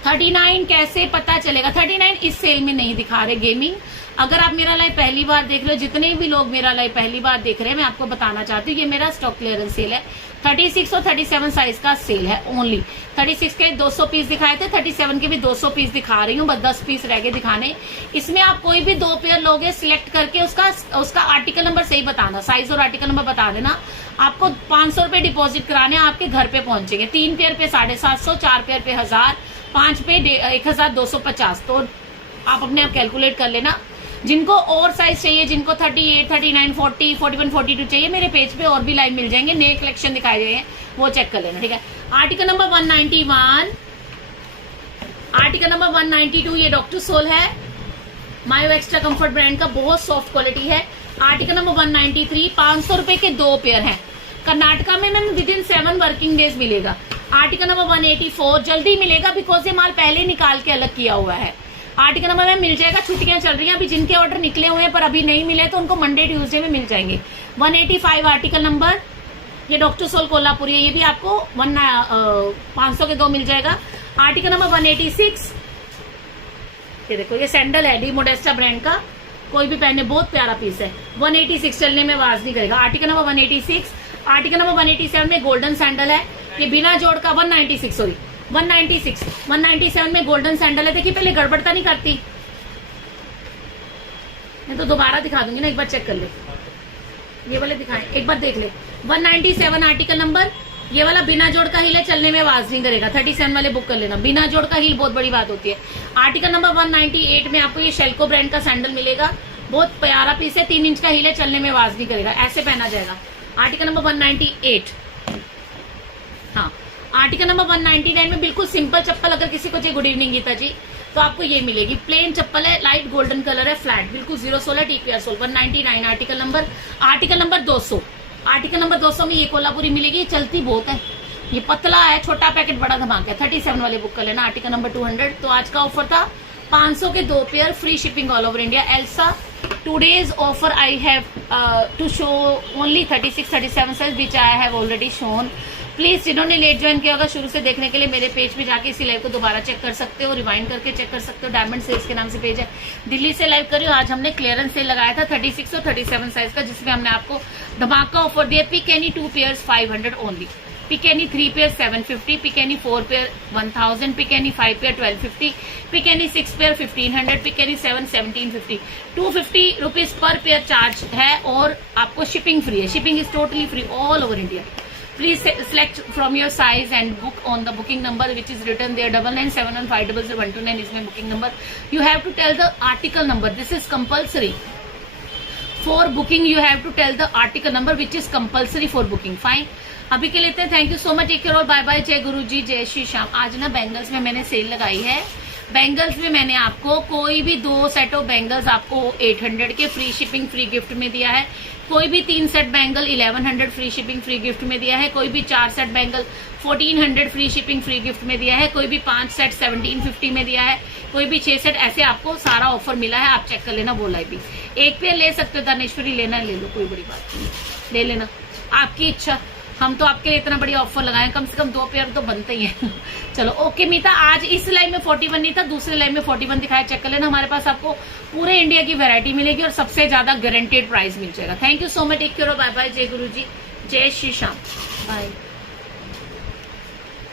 39 कैसे पता चलेगा, 39 इस सेल में नहीं दिखा रहे गेमिंग। अगर आप मेरा लाइव पहली बार देख रहे हो, जितने भी लोग मेरा लाइव पहली बार देख रहे हैं, मैं आपको बताना चाहती हूँ, ये मेरा स्टॉक क्लियरेंस सेल है। 36 और 37 साइज का सेल है ओनली। 36 के 200 पीस दिखाए थे, 37 के भी 200 पीस दिखा रही हूँ, बस 10 पीस रह गए दिखाने। इसमें आप कोई भी 2 पेयर लोगे, सिलेक्ट करके उसका आर्टिकल नंबर सही बताना, साइज और आर्टिकल नंबर बता देना। आपको 500 रुपए डिपॉजिट कराने, आपके घर पे पहुंचेंगे। 3 पेयर पे 750, 4 पेयर पे 1000, 5 पे 1250। तो आप अपने आप कैलकुलेट कर लेना। जिनको और साइज चाहिए, जिनको 38, 39, 40, 41, 42 चाहिए, मेरे पेज पे और भी लाइव मिल जाएंगे, नए कलेक्शन दिखाए गए हैं, वो चेक कर लेना, ठीक है। आर्टिकल नंबर 191, आर्टिकल नंबर 192, ये डॉक्टर सोल है, मायो एक्स्ट्रा कंफर्ट ब्रांड का, बहुत सॉफ्ट क्वालिटी है। आर्टिकल नंबर 193, 500 रुपए के 2 पेयर हैं। कर्नाटका में मैम विदिन 7 वर्किंग डेज मिलेगा। आर्टिकल नंबर 184 जल्दी मिलेगा, बिकॉज ये माल पहले निकाल के अलग किया हुआ है। आर्टिकल नंबर में मिल जाएगा, छुट्टियां चल रही हैं, अभी जिनके ऑर्डर निकले हुए हैं पर अभी नहीं मिले तो उनको मंडे ट्यूसडे में मिल जाएंगे। 185 आर्टिकल नंबर, ये डॉक्टर सोल कोल्हापुरी है, ये भी आपको 500 के 2 मिल जाएगा। आर्टिकल नंबर 186, ये देखो, ये सैंडल है डी मोडेस्टा ब्रांड का, कोई भी पहने, बहुत प्यारा पीस है। 186 चलने में आवाज नहीं करेगा। आर्टिकल नंबर 186, आर्टिकल नंबर 187 में गोल्डन सैंडल है, ये बिना जोड़ का 196, सॉरी 196, 197 में गोल्डन सैंडल है। देखिए पहले गड़बड़ता नहीं करती, मैं तो दोबारा दिखा दूंगी ना, एक बार चेक कर ले, ये वाले दिखाएं, एक बार देख ले। 197 आर्टिकल नंबर, ये वाला बिना जोड़ का हील है, चलने में आवाज नहीं करेगा। 37 वाले बुक कर लेना। बिना जोड़ का हील बहुत बड़ी बात होती है। आर्टिकल नंबर 198 में आपको ये शेल्को ब्रांड का सैंडल मिलेगा। बहुत प्यारा पीस है, 3 इंच का हील है, चलने में आवाज नहीं करेगा, ऐसे पहना जाएगा। Article number 198। हाँ, आर्टिकल नंबर 199 में बिल्कुल सिंपल चप्पल अगर किसी को चाहिए, गुड इवनिंग गीता जी, तो आपको ये मिलेगी। प्लेन चप्पल है, लाइट गोल्डन कलर है, फ्लैट, बिल्कुल 016 TPR sole. 199 article number 200। Article number 200 में ये कोल्हापुरी मिलेगी, चलती बहुत है, ये पतला है, छोटा पैकेट बड़ा धमाका है। 37 वाले बुक कर लेना। Article number 200। तो आज का ऑफर था 500 के 2 pair, free shipping all over India. Elsa today's offer I have to show only 36-37 size which I have already shown. Please जिन्होंने लेट ज्वाइन किया होगा शुरू से देखने के लिए मेरे पेज पे जाके इसी लाइव को दोबारा चेक कर सकते हो, रिवाइंड करके चेक कर सकते हो। डायमंड सेल्स के नाम से पेज है, दिल्ली से लाइव कर रही हूँ। आज हमने क्लियरेंस सेल लगाया था 36 और 37 साइज का, जिसमें हमने आपको धमाका ऑफर दिया। Pick any 2 pairs 500 only, pick any 3 pair 750, pick any 4 pair 1000, pick any 5 pair 1250, pick any 6 pair 1500, pick any 7 1750। 250 rupees per pair charge है और आपको शिपिंग फ्री है। Shipping is totally free all over India. Please select from your size and book on the booking number which is written there 9971500129 is my booking number. You have to tell the article number. This is compulsory for booking. You have to tell the article number which is compulsory for booking. Fine. अभी के लेते हैं। Thank you so much, take care और बाय बाय। जय गुरु जी, जय श्री श्याम। आज ना बैंगल्स में मैंने सेल लगाई है। बैंगल्स में मैंने आपको कोई भी 2 सेट ऑफ बैंगल्स आपको 800 के फ्री शिपिंग फ्री गिफ्ट में दिया है। कोई भी 3 set bangle 1100 free shipping free gift में दिया है। कोई भी 4 set bangle 1400 free shipping free gift में दिया है। कोई भी 5 सेट 1750 में दिया है। कोई भी 6 सेट, ऐसे आपको सारा ऑफर मिला है। आप चेक कर लेना, वो लाइव भी। एक पेयर ले सकते हो, दानेश्वरी लेना ले लो, कोई बड़ी बात नहीं, ले लेना, आपकी इच्छा। हम तो आपके लिए इतना बढ़िया ऑफर लगाए, कम से कम 2 पेयर तो बनते ही हैं। चलो ओके मीता, आज इस लाइव में 41 नहीं था, दूसरे लाइव में 41 दिखाया, चेक कर लेना। हमारे पास आपको पूरे इंडिया की वैरायटी मिलेगी और सबसे ज्यादा गारंटेड प्राइस मिल जाएगा। Thank you so much, take care, bye bye. जय गुरु जी, जय श्री श्याम, बाय।